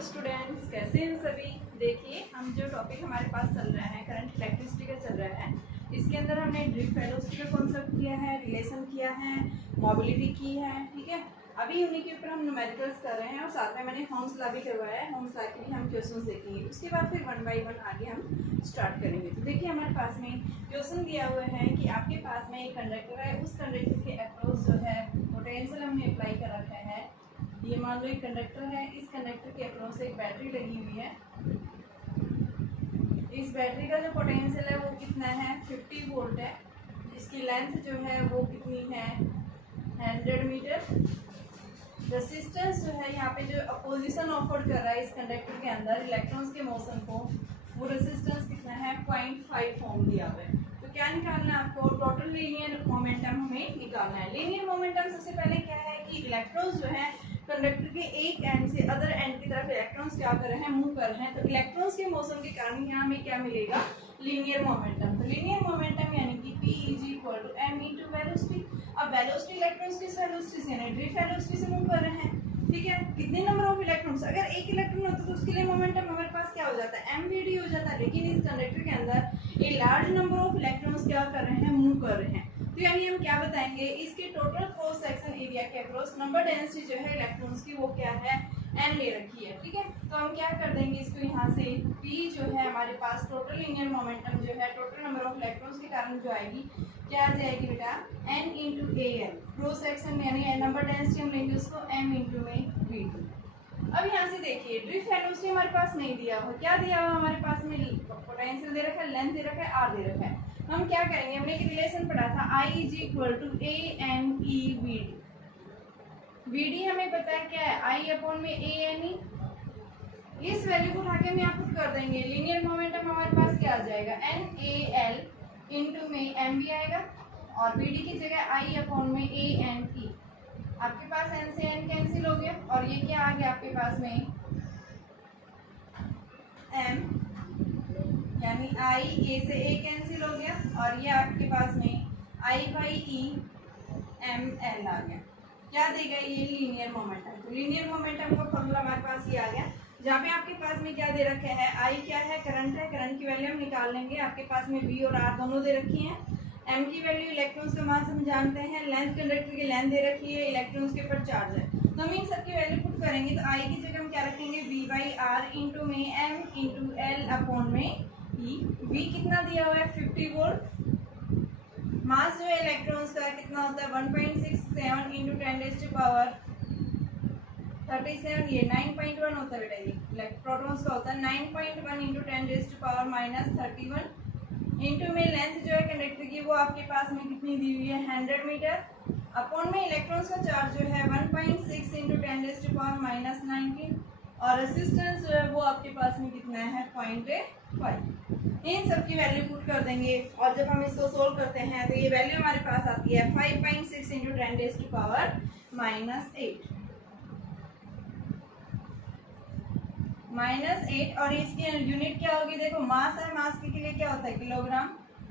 Hello students, कैसे हैं सभी। देखिए, हम जो टॉपिक हमारे पास चल रहा है करंट इलेक्ट्रिसिटी का चल रहा है, इसके अंदर हमने ड्रिफ्ट वेलोसिटी का कॉन्सेप्ट किया है, रिलेशन किया है, मोबिलिटी की है। ठीक है, अभी उन्हीं के ऊपर हम न्यूमेरिकल्स कर रहे हैं और साथ में मैंने होम्स लॉ भी करवाया है। होम्स लॉ के लिए हम क्वेश्चंस देखेंगे, उसके बाद फिर 1 बाय 1 आगे हम स्टार्ट करेंगे। तो देखिए, हमारे पास में क्वेश्चन दिया हुआ है कि आपके पास में एक कंडक्टर है, उस कंडक्टर के अक्रॉस जो है पोटेंशियल हमने अप्लाई कर रखा है। ये मान लो एक कंडक्टर है, इस कंडक्टर के अक्रॉस एक बैटरी लगी हुई है। इस बैटरी का जो पोटेंशियल है वो कितना है, 50 वोल्ट है। इसकी लेंथ जो है वो कितनी है, 100 मीटर। रेसिस्टेंस जो है यहाँ पे जो अपोजिशन ऑफर कर रहा है इस कंडक्टर के अंदर इलेक्ट्रॉन्स के मोशन को, वो रेसिस्टेंस कितना है, 0.5 ओम दिया हुआ है। तो क्या निकालना है आपको, टोटल लीनियर मोमेंटम हमें निकालना है। लीनियर मोमेंटम सबसे पहले क्या है कि इलेक्ट्रॉन्स जो है कंडक्टर के एक एंड से अदर एंड की तरफ इलेक्ट्रॉन्स क्या कर रहे हैं, मूव कर रहे हैं। तो इलेक्ट्रॉन्स के मोशन के कारण यहाँ हमें क्या मिलेगा, लीनियर मोमेंटम। तो लीनियर मोमेंटम यानी कि P = m × वेलोसिटी। अब वेलोसिटी इलेक्ट्रॉन्स किस वेलोसिटी से, यानी ड्रिफ्ट वेलोसिटी से मूव कर रहे हैं। ठीक है, कितने नंबर ऑफ इलेक्ट्रॉन्स, अगर एक इलेक्ट्रॉन होता तो उसके लिए मोमेंटम हमारे पास क्या हो जाता है, mvd हो जाता है। लेकिन इस कंडक्टर के अंदर a large number of electrons क्या कर रहे हैं, मूव कर रहे हैं। तो यानी हम क्या बताएंगे, इसके टोटल क्रॉस सेक्शन एरिया के अक्रॉस नंबर डेंसिटी जो है इलेक्ट्रॉन्स की वो क्या है, n ले रखी है। ठीक है, तो हम क्या कर देंगे इसको, यहाँ से p जो है हमारे पास टोटल लीनियर मोमेंटम जो है टोटल नंबर ऑफ इलेक्ट्रॉन्स के कारण जो आएगी, क्या आ जाएगी बेटा, n × al। क्रॉस सेक्शन में यानी नंबर डेंसिटी हम लेंगे उसको m × v2। अब यहाँ से देखिए, ड्रिफ्ट वेलोसिटी हमारे पास नहीं दिया हुआ, क्या दिया हुआ हमारे पास में, पोटेंशियल दे रखा है, लेंथ दे रखा है, r दे रखा है। हम क्या करेंगे, हमने एक रिलेशन पढ़ा था, I = ANEVD। VD हमें पता है क्या है, I/ANE। इस वैल्यू को उठा के हम यहाँ पुट कर देंगे, लीनियर मोमेंटम हमारे पास क्या आ जाएगा, NAL × MV आएगा और VD की जगह I/ANE। आपके पास n से n कैंसिल हो गया और ये क्या आ गया आपके पास में, m, यानी I a से a कैंसिल हो गया और ये आपके पास में I/E ml आ गया। क्या देगा ये, लीनियर मोमेंटम। तो लीनियर मोमेंटम का फॉर्मूला हमारे पास ये आ गया, जहाँ पे आपके पास में क्या दे रखा है, I क्या है, करंट है, करंट की वैल्यू हम निकाल लेंगे। आपके पास में V और R दोनों दे रखी हैं। m की वैल्यू इलेक्ट्रॉन्स का मास हम जानते हैं, लेंथ कंडक्टर की लेंथ दे रखी है, इलेक्ट्रॉन्स के ऊपर चार्ज है। तो हम इन सब की वैल्यू पुट करेंगे तो I की जगह हम क्या रखेंगे, V/R × m × L/E। V कितना दिया हुआ है, 50 वोल्ट। मास जो है इलेक्ट्रॉन्स का कितना होता है, 1.67 × 10⁻37, ये 9.1 होता है बेटा। ये प्रोटॉन्स का होता है 9.1 × 10⁻31 इंटू में लेंथ जो है कंडक्टर की वो आपके पास में कितनी दी हुई है, 100 मीटर। अपॉन में इलेक्ट्रॉन्स का चार्ज जो है 1.6 × 10⁻19 और रेसिस्टेंस जो है वो आपके पास में कितना है, 0.5। इन सब की वैल्यू पुट कर देंगे और जब हम इसको सोल्व करते हैं तो ये वैल्यू हमारे पास आती है 5.6 × 10⁻8 और इसकी यूनिट क्या होगी, देखो मास है, मास के लिए क्या होता है, किलोग्राम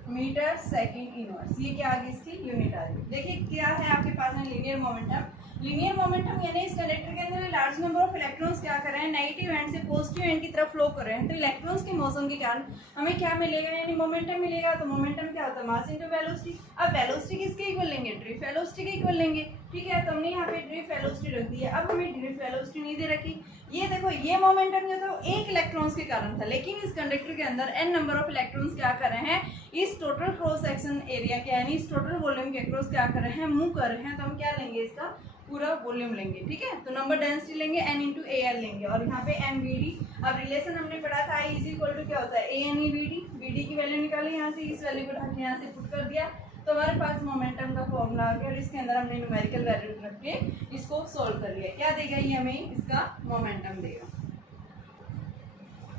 मीटर सेकंड इनवर्स। ये क्या आ गई, इसकी यूनिट आ गई। देखिए क्या है आपके पास में, लीनियर मोमेंटम। लीनियर मोमेंटम यानी इस कंडक्टर के अंदर लार्ज नंबर ऑफ इलेक्ट्रॉन्स क्या कर रहे हैं, नेगेटिव एंड से पॉजिटिव एंड की तरफ फ्लो कर रहे हैं। तो इलेक्ट्रॉन्स के मोशन के कारण हमें क्या मिलेगा, यानी मोमेंटम मिलेगा। तो मोमेंटम क्या होता है, मास इनटू वेलोसिटी। अब वेलोसिटी किसके इक्वल लेंगे, ड्रिफ्ट वेलोसिटी के इक्वल लेंगे। ठीक है, तो हमने यहाँ पे ड्रिफ्ट वेलोसिटी रख दी है। अब हमें ड्रिफ्ट वेलोसिटी नहीं दे रखी। ये देखो, ये मोमेंटम जो था एक इलेक्ट्रॉन्स के कारण था, लेकिन इस कंडक्टर के अंदर n नंबर ऑफ इलेक्ट्रॉन्स क्या कर रहे हैं, इस टोटल क्रॉस सेक्शन एरिया के यानी इस टोटल वॉल्यूम के अक्रॉस क्या कर रहे हैं, मूव कर रहे हैं। तो हम क्या लेंगे, इसका पूरा वॉल्यूम लेंगे। ठीक है, तो नंबर डेंसिटी लेंगे, n × AL लेंगे और यहाँ पे mvd। अब रिलेशन हमने पढ़ा था, I = क्या होता है, ANEVD। vd की वैल्यू निकाली यहाँ से, इस वैल्यू को ढक यहाँ से पुट कर दिया तो हमारे पास मोमेंटम का फॉर्मूला आ गया और इसके अंदर हमने न्यूमेरिकल वैल्यू रख के इसको सोल्व कर लिया। क्या देगा ये हमें, इसका मोमेंटम देगा।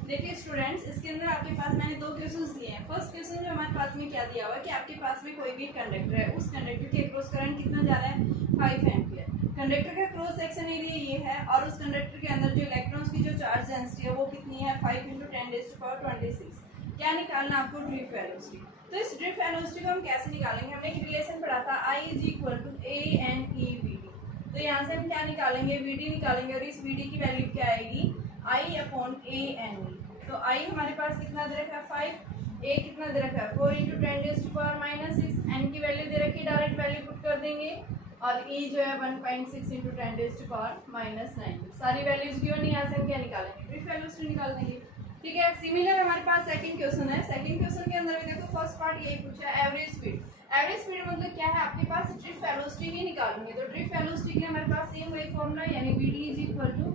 देखिए स्टूडेंट्स, इसके अंदर आपके पास मैंने 2 क्वेश्चंस दिए हैं। फर्स्ट क्वेश्चन जो हमारे पास में क्या दिया हुआ है कि आपके पास में कोई भी कंडक्टर है, उस कंडक्टर के क्रॉस करंट कितना जा रहा है, 5 एम्पियर। कंडक्टर का क्रॉस सेक्शन एरिया ये है और उस कंडक्टर के अंदर जो इलेक्ट्रॉन्स की जो चार्ज डेंसिटी है वो कितनी है, 5 × 10⁻26। क्या निकालना आपको, ड्रिफ्ट वेलोसिटी। तो इस ड्रिफ्ट वेलोसिटी को हम कैसे निकालेंगे, हमने एक रिलेशन पढ़ा था, I = ANEVD। तो यहाँ से हम क्या निकालेंगे, VD निकालेंगे और इस VD की वैल्यू क्या आएगी, आई अपॉन ए एन ई। तो आई हमारे पास कितना दे रखा है 5, ए कितना दे रखा है 4 इंटू 10⁻⁻�6, एन की वैल्यू दे रखी है, डायरेक्ट वैल्यू पुट कर देंगे, और ई जो है 1.6 इंटू 10⁻⁻⁹। सारी वैल्यूज गिवन, यहाँ से हम क्या निकालेंगे, ड्रिफ्ट वेलोसिटी निकाल देंगे। ठीक है, सिमिलर हमारे पास सेकंड क्वेश्चन है। सेकंड क्वेश्चन के अंदर भी देखो फर्स्ट पार्ट यही पूछा है, एवरेज स्पीड। एवरेज स्पीड मतलब क्या है, आपके पास ड्रिफ्ट वेलोसिटी ही निकालनी है। तो ड्रिफ्ट वेलोसिटी के लिए हमारे पास सेम वही फॉर्मूला, यानी Vd is equal to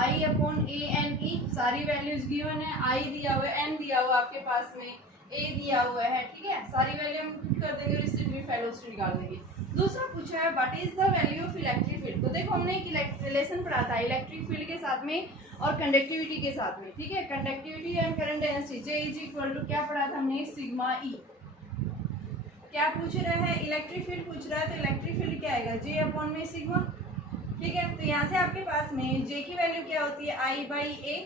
I upon A N E. सारी वैल्यूज गिवन है, आई दिया हुआ है, एन दिया हुआ आपके पास में, ए दिया हुआ है। ठीक है, सारी वैल्यू हम पुट कर देंगे और इससे ड्रिफ्ट वेलोसिटी निकाल देंगे। दूसरा पूछा है what is the value of electric field. तो देखो हमने एक रिलेशन पढ़ा था इलेक्ट्रिक फील्ड के साथ में और कंडक्टिविटी के साथ में। ठीक है, conductivity and current density J is equal to क्या पढ़ा था हमने, सिग्मा ई। क्या पूछ रहा है, इलेक्ट्रिक फील्ड पूछ रहा है, तो इलेक्ट्रिक फील्ड क्या आएगा, जे अपॉन में सिग्मा। ठीक है, तो यहाँ से आपके पास में जे की वैल्यू क्या होती है, आई बाई ए,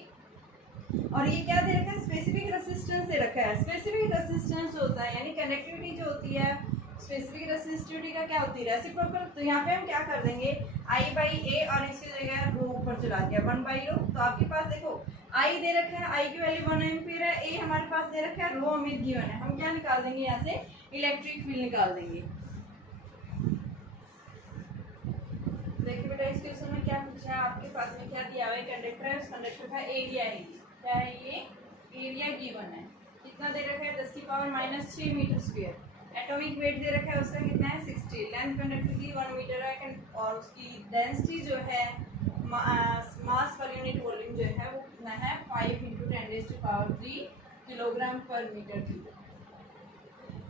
और ये क्या दे रखा है, स्पेसिफिक रेसिस्टेंस दे रखा है। स्पेसिफिक रेसिस्टेंस होता है, यानी कंडक्टिविटी जो होती है स्पेसिफिक रेसिस्टिविटी का क्या होती है, रेसिप्रोकल। तो यहाँ पे हम क्या कर देंगे, आई बाई ए, और इसकी जगह रो ऊपर चला दिया 1/रो। तो आपके पास देखो आई दे रखा है, आई की वैल्यू 1 एम्पीयर है, ए हमारे पास दे रखा है रो हमें गिवन है। हम क्या निकाल देंगे, यहाँ से इलेक्ट्रिक फील्ड निकाल देंगे। देखिए बेटा इस क्वेश्चन में क्या पूछा है, आपके पास में क्या दिया हुआ है, कंडक्टर है, उस कंडक्टर का एरिया है, क्या है ये, एरिया गिवन है। कितना दे रखा है, 10⁻⁻6 मीटर स्क्वायर। एटॉमिक वेट दे रखा है उसका कितना है 60। लेंथ कंडक्टर की 1 मीटर है, और उसकी डेंसिटी जो है मास पर यूनिट वॉल्यूम जो है वो कितना है 5 इंटू 10⁻³ किलोग्राम पर मीटर क्यूब।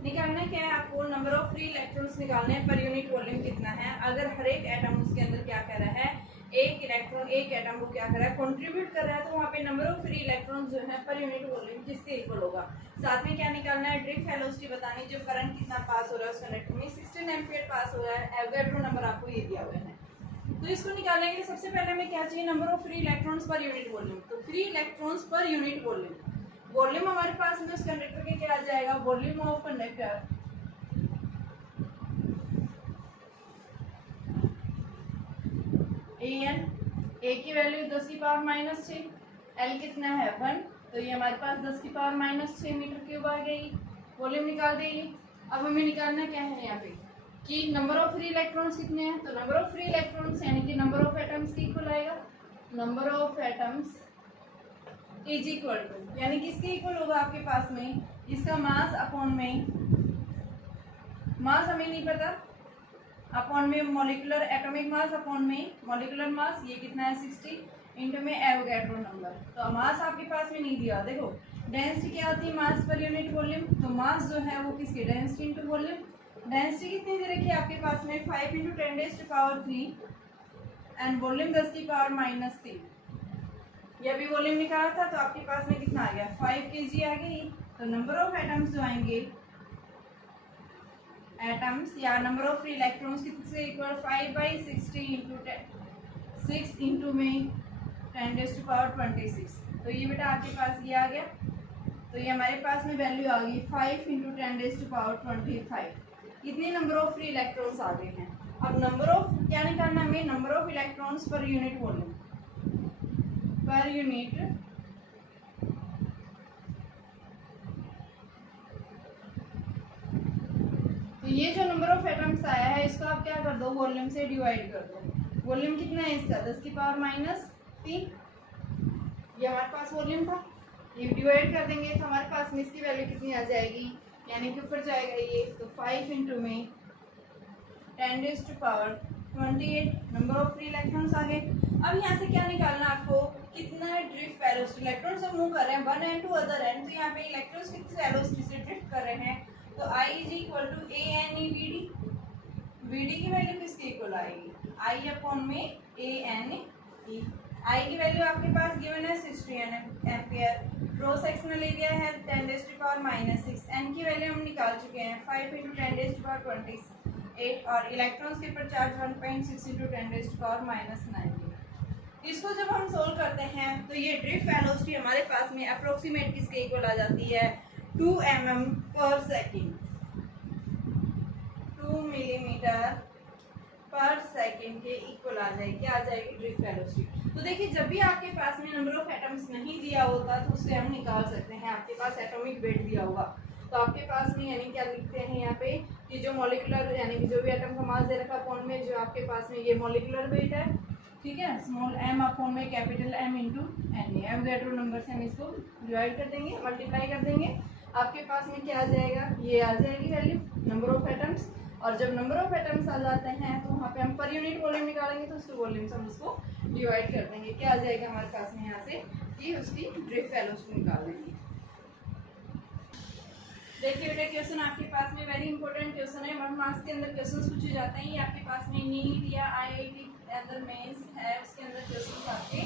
निकालना क्या है आपको, नंबर ऑफ फ्री इलेक्ट्रॉन्स निकालने हैं पर यूनिट वॉल्यूम कितना है। अगर हर एक एटम उसके अंदर क्या कर रहा है, एक इलेक्ट्रॉन एक एटम को क्या कर रहा है, कंट्रीब्यूट कर रहा है, तो वहाँ पे नंबर ऑफ फ्री इलेक्ट्रॉन्स जो है पर यूनिट वॉल्यूम किसके इक्वल होगा। साथ में क्या निकालना है, ड्रिफ्ट वेलोसिटी बतानी, जो करंट कितना पास हो रहा है उस कंडक्टर में, 16 एम्पीयर पास हो रहा है। एवोगाड्रो नंबर आपको ये दिया हुआ है। तो इसको निकालने के लिए सबसे पहले हमें क्या चाहिए, number of free electrons per unit volume. तो free electrons per unit volume, volume हमारे पास में उस कंडक्टर के क्या आ जाएगा, volume of conductor n, A की वैल्यू 10⁻⁻6, एल कितना है 1, तो ये हमारे पास 10⁻⁻6 मीटर क्यूब आ गई। वॉल्यूम निकाल देंगे। अब हमें निकालना क्या है यहाँ पे कि नंबर ऑफ फ्री इलेक्ट्रॉन्स कितने हैं, तो नंबर ऑफ फ्री इलेक्ट्रॉन्स यानी कि नंबर ऑफ एटम्स की इक्वल आएगा, number of atoms is equal to, यानी किसके इक्वल होगा आपके पास में, इसका मास अपॉन में, मास हमें नहीं पता, अपॉन में मॉलिक्यूलर एटॉमिक मास अपॉन में मॉलिक्यूलर मास, ये कितना है 60 इंटू में एवोगाड्रो नंबर। तो मास आपके पास में नहीं दिया। देखो डेंसिटी क्या होती है, मास पर यूनिट वॉल्यूम। तो मास जो है वो किसकी, डेंसिटी इंटू वॉल्यूम। डेंसिटी कितनी दे रखी है आपके पास में 5 इंटू 10⁻³ एंड वॉल्यूम 10⁻⁻3। ये अभी वॉल्यूम निकाला था तो आपके पास में कितना आ गया 5 kg आ गई। तो नंबर ऑफ एटम्स जो आएंगे, एटम्स या नंबर ऑफ फ्री इलेक्ट्रॉन्स कितने इक्वल 5/60 इंटू 6 इंटू में 10⁻26। तो ये बेटा आपके पास ये आ गया। तो ये हमारे पास में वैल्यू आ गई 5 इंटू 10⁻25। इतने नंबर ऑफ फ्री इलेक्ट्रॉन्स आ गए हैं। अब नंबर ऑफ क्या निकालना हमें, number of electrons per unit volume, per unit तो ये जो नंबर ऑफ एटम्स आया है इसको आप क्या कर दो, वॉल्यूम से डिवाइड कर दो। वॉल्यूम कितना है इसका 10⁻⁻3। ये हमारे पास वॉल्यूम था, ये डिवाइड कर देंगे तो हमारे पास में इसकी वैल्यू कितनी आ जाएगी, यानी कि ऊपर जाएगा ये, तो 5 इंटू में 10⁻28 नंबर ऑफ फ्री इलेक्ट्रॉन्स आ गए। अब यहाँ से क्या निकालना आपको, कितना ड्रिफ्ट वेलोसिटी, इलेक्ट्रॉन्स से मूव कर रहे हैं one end to other end, तो यहाँ पे इलेक्ट्रॉन्स कितनी वेलोसिटी से ड्रिफ्ट कर रहे हैं, तो I is equal to A N E V D. V D की वैल्यू किसके इक्वल आएगी, I अपॉन में ए एन ई। आई की वैल्यू आपके पास गिवन है 60 एम्पियर, क्रॉस सेक्शनल एरिया है 10⁻⁻6, एन की वैल्यू हम निकाल चुके हैं 5 इंटू 10⁻28 और इलेक्ट्रॉन्स के ऊपर चार्ज 1.6 इंटू 10⁻⁻9। इसको जब हम सोल्व करते हैं तो ये ड्रिफ्ट वेलोसिटी हमारे पास में अप्रोक्सीमेट किसके इक्वल आ जाती है 2 mm/s, 2 mm/s। पर सेकंड के इक्वल आ जाएगी। क्या आ जाएगी? Drift velocity. तो देखिए जब भी आपके पास में नंबर ऑफ एटम्स नहीं दिया होता तो उससे हम निकाल सकते हैं। आपके पास एटॉमिक वेट दिया होगा तो आपके पास में यानी क्या लिखते हैं यहाँ पे कि जो मॉलिक्यूलर यानी कि जो भी एटम का मास दे रखा अपॉन में जो आपके पास में ये मॉलिक्यूलर वेट है, ठीक है, स्मॉल m अपॉन में capital M into N, Avogadro number से हम इसको डिवाइड कर देंगे, मल्टीप्लाई कर देंगे। आपके पास में क्या आ जाएगा? ये आ जाएगी वैल्यू नंबर ऑफ एटम्स। और जब नंबर ऑफ एटम्स आ जाते हैं तो वहाँ पे हम पर यूनिट वॉल्यूम निकालेंगे तो उसके वॉल्यूम से हम उसको डिवाइड कर देंगे। क्या आ जाएगा हमारे पास में यहाँ से कि उसकी ड्रिफ्ट वेलोसिटी निकाल देंगे। देखिए बेटा क्वेश्चन आपके पास में वेरी इंपॉर्टेंट क्वेश्चन है। 1 मार्क्स के अंदर क्वेश्चन पूछे जाते हैं। ये आपके पास में नीट या IIT अंदर मेंस है उसके अंदर क्वेश्चन आपके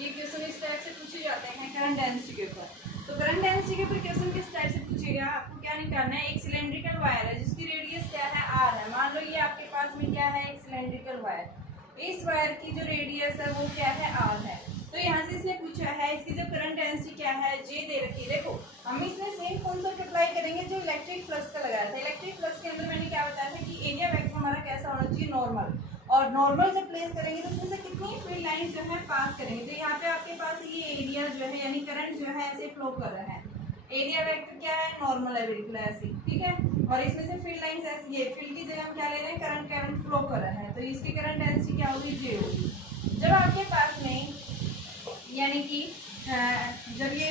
ये क्वेश्चन इस टाइप से पूछे जाते हैं करंट डेंसिटी के ऊपर। तो करंट डेंसिटी के ऊपर क्वेश्चन किस टाइप से पूछेगा? आपको क्या निकालना है? एक सिलेंड्रिकल वायर है जिसकी रेडियस क्या है? r है। मान लो ये आपके पास में क्या है? एक सिलेंड्रिकल वायर। इस वायर की जो रेडियस है वो क्या है? r है। तो यहाँ से इसने पूछा है इसकी जो करंट डेंसिटी क्या है? J दे रखी है। देखो हम इसमें सेम कॉन्सेप्ट अप्लाई करेंगे जो इलेक्ट्रिक फ्लक्स का लगाया था। इलेक्ट्रिक फ्लक्स के अंदर मैंने क्या बताया था कि एरिया वेक्टर हमारा कैसा होना चाहिए? नॉर्मल। और नॉर्मल जब प्लेस करेंगे तो उसमें से कितनी फील्ड लाइन जो है पास करेंगे। तो यहाँ पे आपके पास ये एरिया जो है यानी करंट जो है ऐसे फ्लो कर रहा है। एरिया वेक्टर क्या है? नॉर्मल है, बिल्कुल ऐसी, ठीक है। और इसमें से फील्ड लाइंस ऐसी है, फील्ड की जगह हम क्या ले रहे हैं? करंट फ्लो कर रहा है। तो इसकी करंट डेंसिटी क्या होगी? J होगी। जब आपके पास में यानी कि जब ये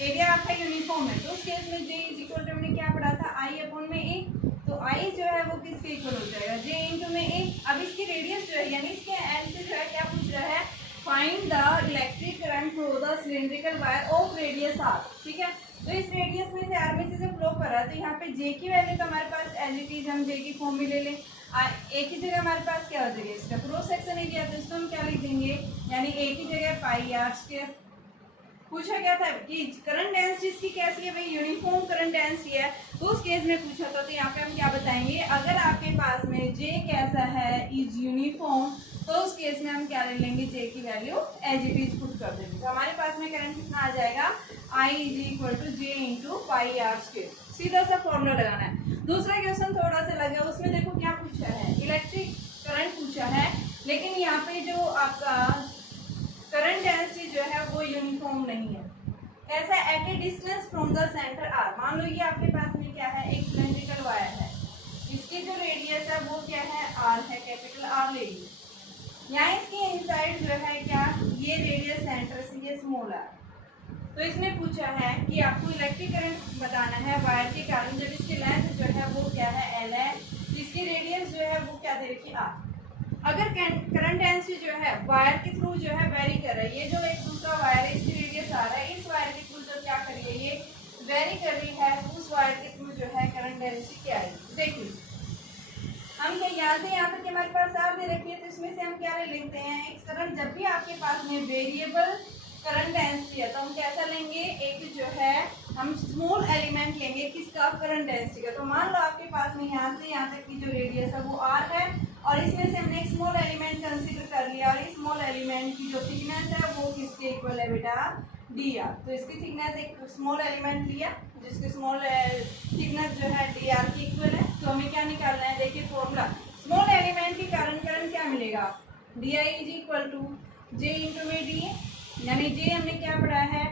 एरिया आपका यूनिफॉर्म है तो उस केस में J इज इक्वल टू हमने क्या पढ़ा था? I अपॉन में A। तो I जो है वो किसके इक्वल हो जाएगा? J इंटू में A। अब इसकी रेडियस जो है यानी इसके एंड से जो है क्या पूछ रहा है? Find the electric current through the cylindrical wire of radius r, ठीक है। तो इस रेडियस में से r में से फ्लो कर रहा है तो यहाँ पे J की वैल्यू तो हमारे पास एज इट इज हम J की फॉर्म में ले लें। A की जगह हमारे पास क्या हो जाएगा? इसका क्रॉस सेक्शन एरिया, तो इसको हम क्या लिख देंगे? यानी A की जगह पाई r स्क्वायर। पूछा क्या था कि करंट डेंसिटी इसकी कैसी है? भाई यूनिफॉर्म करंट डेंसिटी है। तो उस केस में पूछा था तो यहाँ पे हम क्या बताएंगे? अगर आपके पास में J कैसा है? इज यूनिफॉर्म, तो उस केस में हम क्या ले लेंगे? J की value as it is put कर देंगे। तो हमारे पास में करंट कितना आ जाएगा? I is equal to J into pi R square. सीधा सा फॉर्मूला लगाना है। दूसरा क्वेश्चन थोड़ा सा लगा, उसमें देखो क्या पूछा है? इलेक्ट्रिक करंट पूछा है, लेकिन यहाँ पे जो आपका करंट डेंसिटी जो है वो यूनिफॉर्म नहीं है। ऐसा at a distance from the centre r। मान लो ये आपके पास में क्या है? एक सिलेंड्रिकल वायर है, इसकी जो रेडियस है वो क्या है? r है, कैपिटल R ले ली। यहाँ इसकी इनसाइड जो है क्या? ये रेडियस सेंटर से ये स्मॉल r। तो इसने पूछा है कि आपको इलेक्ट्रिक करंट बताना है वायर के कारण जब इसकी लेंथ जो है वो क्या है? L है, इसकी रेडियस जो है वो क्या दे रखी? R। अगर करंट डेंसिटी जो है वायर के थ्रू जो है वेरी कर रहा है, ये जो एक दूसरा वायर है इसकी रेडियस आ रहा है, इस वायर के थ्रू जो क्या कर रही है? ये वेरी कर रही है, उस वायर के थ्रू जो है करंट डेंसिटी क्या है? देखिए हम क्या यहाँ से यहाँ तक हमारे पास R दे रखी है तो इसमें से हम क्या ले लेते हैं? एक करंट जब भी आपके पास में वेरिएबल करंट डेंसिटी है तो हम कैसा लेंगे? एक जो है हम स्मॉल एलिमेंट लेंगे किसका? करंट डेंसिटी का। तो मान लो आपके पास में यहाँ से यहाँ तक की जो रेडियस है वो r है और इसमें से हमने एक स्मॉल एलिमेंट कंसीडर कर लिया और इस स्मॉल एलिमेंट की जो थिकनेस है वो किसके इक्वल है बेटा? dr। तो इसकी थिकनेस एक स्मॉल एलिमेंट लिया जिसकी स्मॉल थिकनेस जो है dr की इक्वल है। तो हमें क्या निकालना है? देखिए फॉर्मूला, स्मॉल एलिमेंट की कारण करंट क्या मिलेगा? di is equal to J into में d, यानी J हमने क्या पढ़ा है?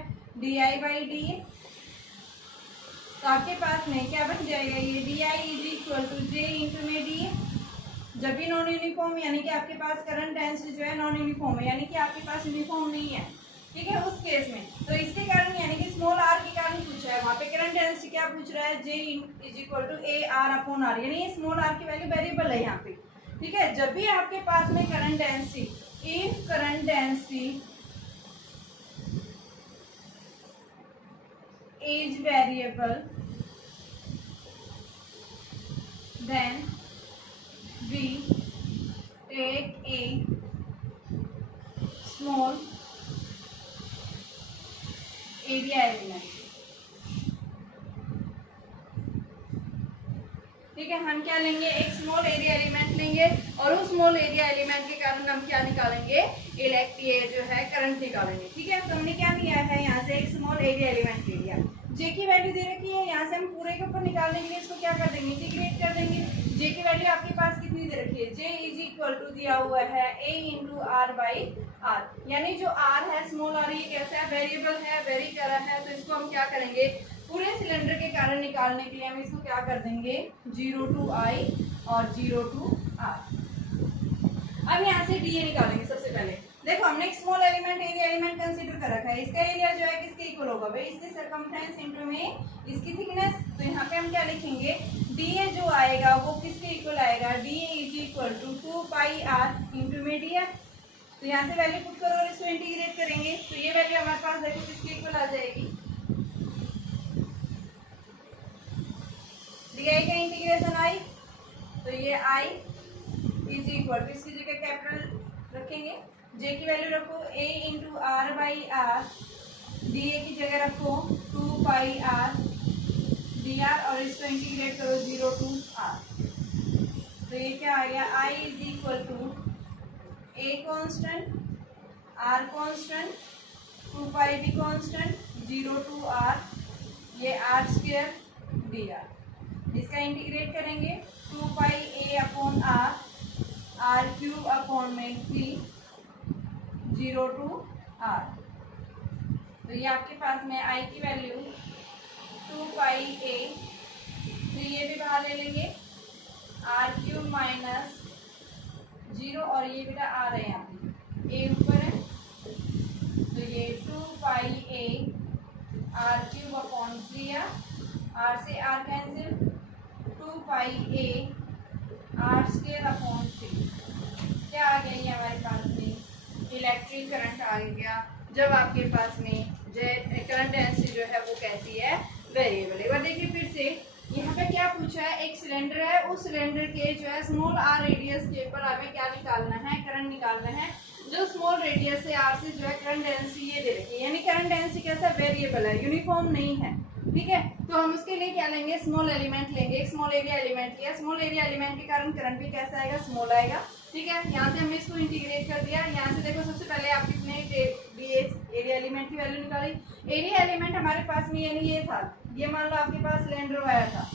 di by d। तो आपके पास में क्या बन जाएगा? ये di is equal to J into में d। जब भी नॉन यूनिफॉर्म यानी कि आपके पास करंट डेंसिटी जो है नॉन यूनिफॉर्म है, यानी कि आपके पास यूनिफॉर्म नहीं है, ठीक है, उस केस में तो इसके कारण यानी कि स्मॉल r के कारण पूछा है। वहाँ पे करंट डेंसिटी क्या पूछ रहा है? J is equal to A R upon R, यानी ये स्मॉल r की वैल्यू वेरिएबल है यहाँ पे, ठीक है। जब भी आपके पास में current density, if current density is variable then we take a small area element, ठीक है। हम क्या लेंगे? एक स्मॉल एरिया एलिमेंट लेंगे और उस स्मॉल एरिया एलिमेंट के कारण हम क्या निकालेंगे? इलेक्ट्रिक जो है करंट निकालेंगे, ठीक है। तो हमने क्या लिया है? यहाँ से एक स्मॉल एरिया एलिमेंट ले लिया, J की वैल्यू दे रखी है, यहाँ से हम पूरे के ऊपर निकालने के लिए इसको क्या कर देंगे? इंटीग्रेट कर देंगे। J की वैल्यू आपके पास कितनी दे रखी है, J इज इक्वल टू दिया हुआ है A into R by R, यानी जो R है स्मॉल r ये कैसा है, वेरिएबल है, वेरी कर रहा है, तो इसको हम क्या करेंगे पूरे सिलेंडर के कारण निकालने के लिए हम इसको क्या कर देंगे 0 टू I और 0 टू R। अब यहाँ से DA निकालेंगे। सबसे पहले देखो हमने एक small element area element consider कर रखा है, इसका एरिया जो है किसके इक्वल होगा भाई, इसकी सरकमफ्रेंस इनटू में इसकी थिकनेस। तो यहाँ पे हम क्या लिखेंगे DA जो आएगा वो किसके इक्वल आएगा, DA is equal to 2 pi r into में DF। तो यहाँ से वैल्यू पुट करो और इसको इंटीग्रेट करेंगे, तो ये वैल्यू हमारे पास देखो किसके इक्वल आ जाएगी, DI का इंटीग्रेशन I, तो ये I इज इक्वल टू इसकी जगह कैपिटल रखेंगे, J की वैल्यू रखो A into R by R, DA की जगह रखो 2 पाई r dr और इसको इंटीग्रेट करो 0 टू r। तो ये क्या आ गया, I is equal to A constant, R constant, 2 pi भी कांस्टेंट, 0 टू r, ये r स्क्वायर dr। इसका इंटीग्रेट करेंगे 2 pi A upon r, r cube upon में 3, 0 टू r। तो ये आपके पास में I की वैल्यू 2 पाई A, 3 भी बाहर ले लेंगे, r क्यूब माइनस 0 और ये बेटा r है, यहाँ पे A ऊपर है, तो ये 2 pi A r cube upon 3r, r से r cancel, 2 pi A r square upon 3। क्या आ गया ये हमारे पास में इलेक्ट्रिक करंट आ गया, जब आपके पास में जो करंट डेंसिटी जो है वो कैसी है, वेरिएबल। एक बार देखिए फिर से यहाँ पे क्या पूछा है, एक सिलेंडर है, उस सिलेंडर के जो है स्मॉल r रेडियस के ऊपर हमें क्या निकालना है, करंट निकालना है, जो स्मॉल रेडियस से r से जो है करंट डेंसिटी ये दे रखी है, यानी करंट डेंसिटी कैसा वेरिएबल है, यूनिफॉर्म नहीं है, ठीक है। तो हम उसके लिए क्या लेंगे, स्मॉल एलिमेंट लेंगे, एक स्मॉल एरिया एलिमेंट लिया, स्मॉल एरिया एलिमेंट के कारण करंट भी कैसा आएगा, स्मॉल आएगा, ठीक है। यहाँ से हमने इसको इंटीग्रेट कर दिया, यहाँ से देखो सबसे पहले आप कितने एरिया एलिमेंट की वैल्यू निकाली, एरिया एलिमेंट हमारे पास में यानी ये था, ये मान लो आपके पास सिलेंडर वायर था,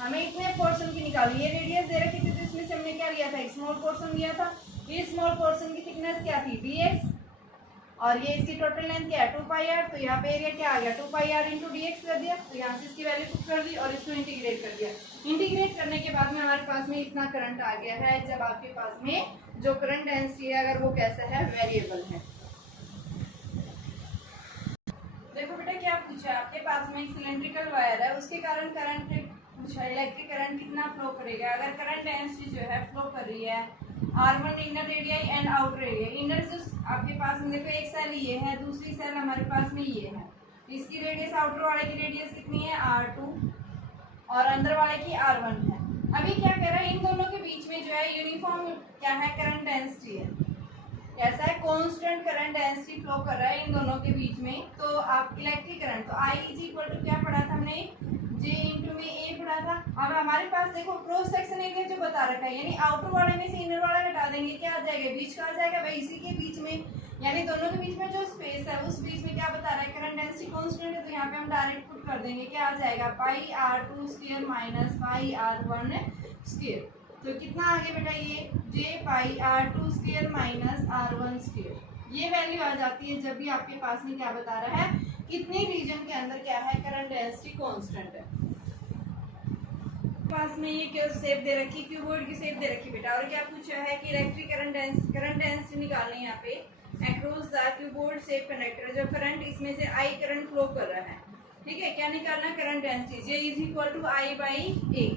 हमें इतने पोर्शन की निकाली, ये रेडियस दे रखी थी, तो इसमें से हमने क्या लिया था, एक स्मॉल पोर्शन लिया था, ये स्मॉल पोर्शन की थिकनेस क्या थी dx, और ये इसकी टोटल लेंथ क्या है 2 पाई r, तो यहाँ पे एरिया क्या आ गया 2 पाई r इंटू dx कर दिया, तो यहाँ से इसकी वैल्यू पुट कर दी और इसको इंटीग्रेट कर दिया। इंटीग्रेट करने के बाद में हमारे पास में इतना करंट आ गया है, जब आपके पास में जो करंट डेंसिटी है अगर वो कैसा है, वेरिएबल है। देखो बेटा क्या पूछा है, आपके पास में एक सिलेंड्रिकल वायर है, उसके कारण करंट पूछा है, इलेक्ट्रिक करंट कितना फ्लो करेगा, अगर करंट डेंसिटी जो है फ्लो कर रही है R1 inner radius and outer radius, inner जो आपके पास में देखो एक सेल ये है, दूसरी सेल हमारे पास में ये है, इसकी रेडियस आउटर वाले की रेडियस कितनी है R2 और अंदर वाले की R1 है। अभी क्या कर रहा है, इन दोनों के बीच में जो है यूनिफॉर्म क्या है, करंट डेंसिटी है, कैसा है, कांस्टेंट करंट डेंसिटी फ्लो कर रहा है इन दोनों के बीच में। तो आप इलेक्ट्रिक करंट, तो I इज इक्वल टू क्या पढ़ा था हमने, J इंटू में A पढ़ा था। अब हमारे पास देखो क्रॉस सेक्शन एरिया जो बता रखा है, यानी आउटर वाले में से इनर वाला घटा देंगे, क्या आ जाएगा, बीच का आ जाएगा भाई, इसी के बीच में, यानी दोनों के बीच में जो स्पेस है उस बीच में क्या बता रहा है, करंट डेंसिटी कांस्टेंट है, तो यहाँ पे हम डायरेक्ट पुट कर देंगे, क्या आ जाएगा पाई r2 square minus pi r1 square. तो कितना आगे बेटा ये J पाई r2 square minus r1 square, ये वैल्यू आ जाती है जब भी आपके पास में क्या बता रहा है, कितनी रीजन के अंदर क्या है, करंट डेंसिटी कांस्टेंट है। पास में ये शेप दे रखी, क्यूबॉइड की शेप दे रखी बेटा, और क्या पूछा है कि इलेक्ट्रिक करंट डेंसिटी निकालनी है यहाँ पे across the cuboid shape conductor, जब करंट इसमें से I करंट फ्लो कर रहा है, ठीक है। क्या निकालना, current density J is equal to I by A,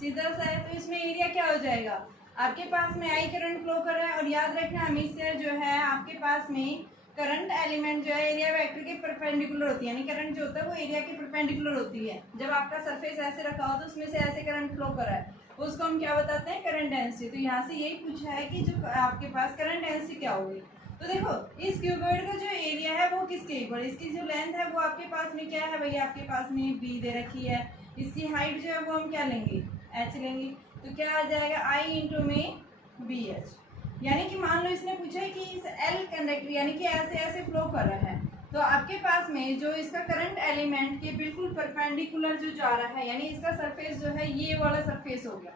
सीधा सा है, तो इसमें एरिया क्या हो जाएगा, आपके पास में I करंट फ्लो कर रहा है, और याद रखना हमेशा जो है आपके पास में करंट एलिमेंट जो है एरिया वेक्टर के परपेंडिकुलर होती है, यानी करंट जो होता है वो एरिया के परपेंडिकुलर होती है। जब आपका सरफेस ऐसे रखा हो तो उसमें से ऐसे करंट फ्लो कर रहा है, उसको हम क्या बताते हैं, करंट डेंसिटी। तो यहाँ से यही पूछा है कि जो आपके पास करंट डेंसिटी क्या होगी। तो देखो इस क्यूबॉइड का जो एरिया है वो किसके इक्वल, इसकी जो लेंथ है वो आपके पास में क्या है भैया, आपके पास में b दे रखी है, इसकी हाइट जो है वो हम क्या लेंगे, h लेंगे, तो क्या आ जाएगा I इंटू में BH। यानी कि मान लो इसने पूछा है कि इस L कंडक्टर यानी कि ऐसे ऐसे फ्लो कर रहा है, तो आपके पास में जो इसका करंट एलिमेंट के बिल्कुल परपेंडिकुलर जो जा रहा है, यानी इसका सरफेस जो है ये वाला सरफेस हो गया,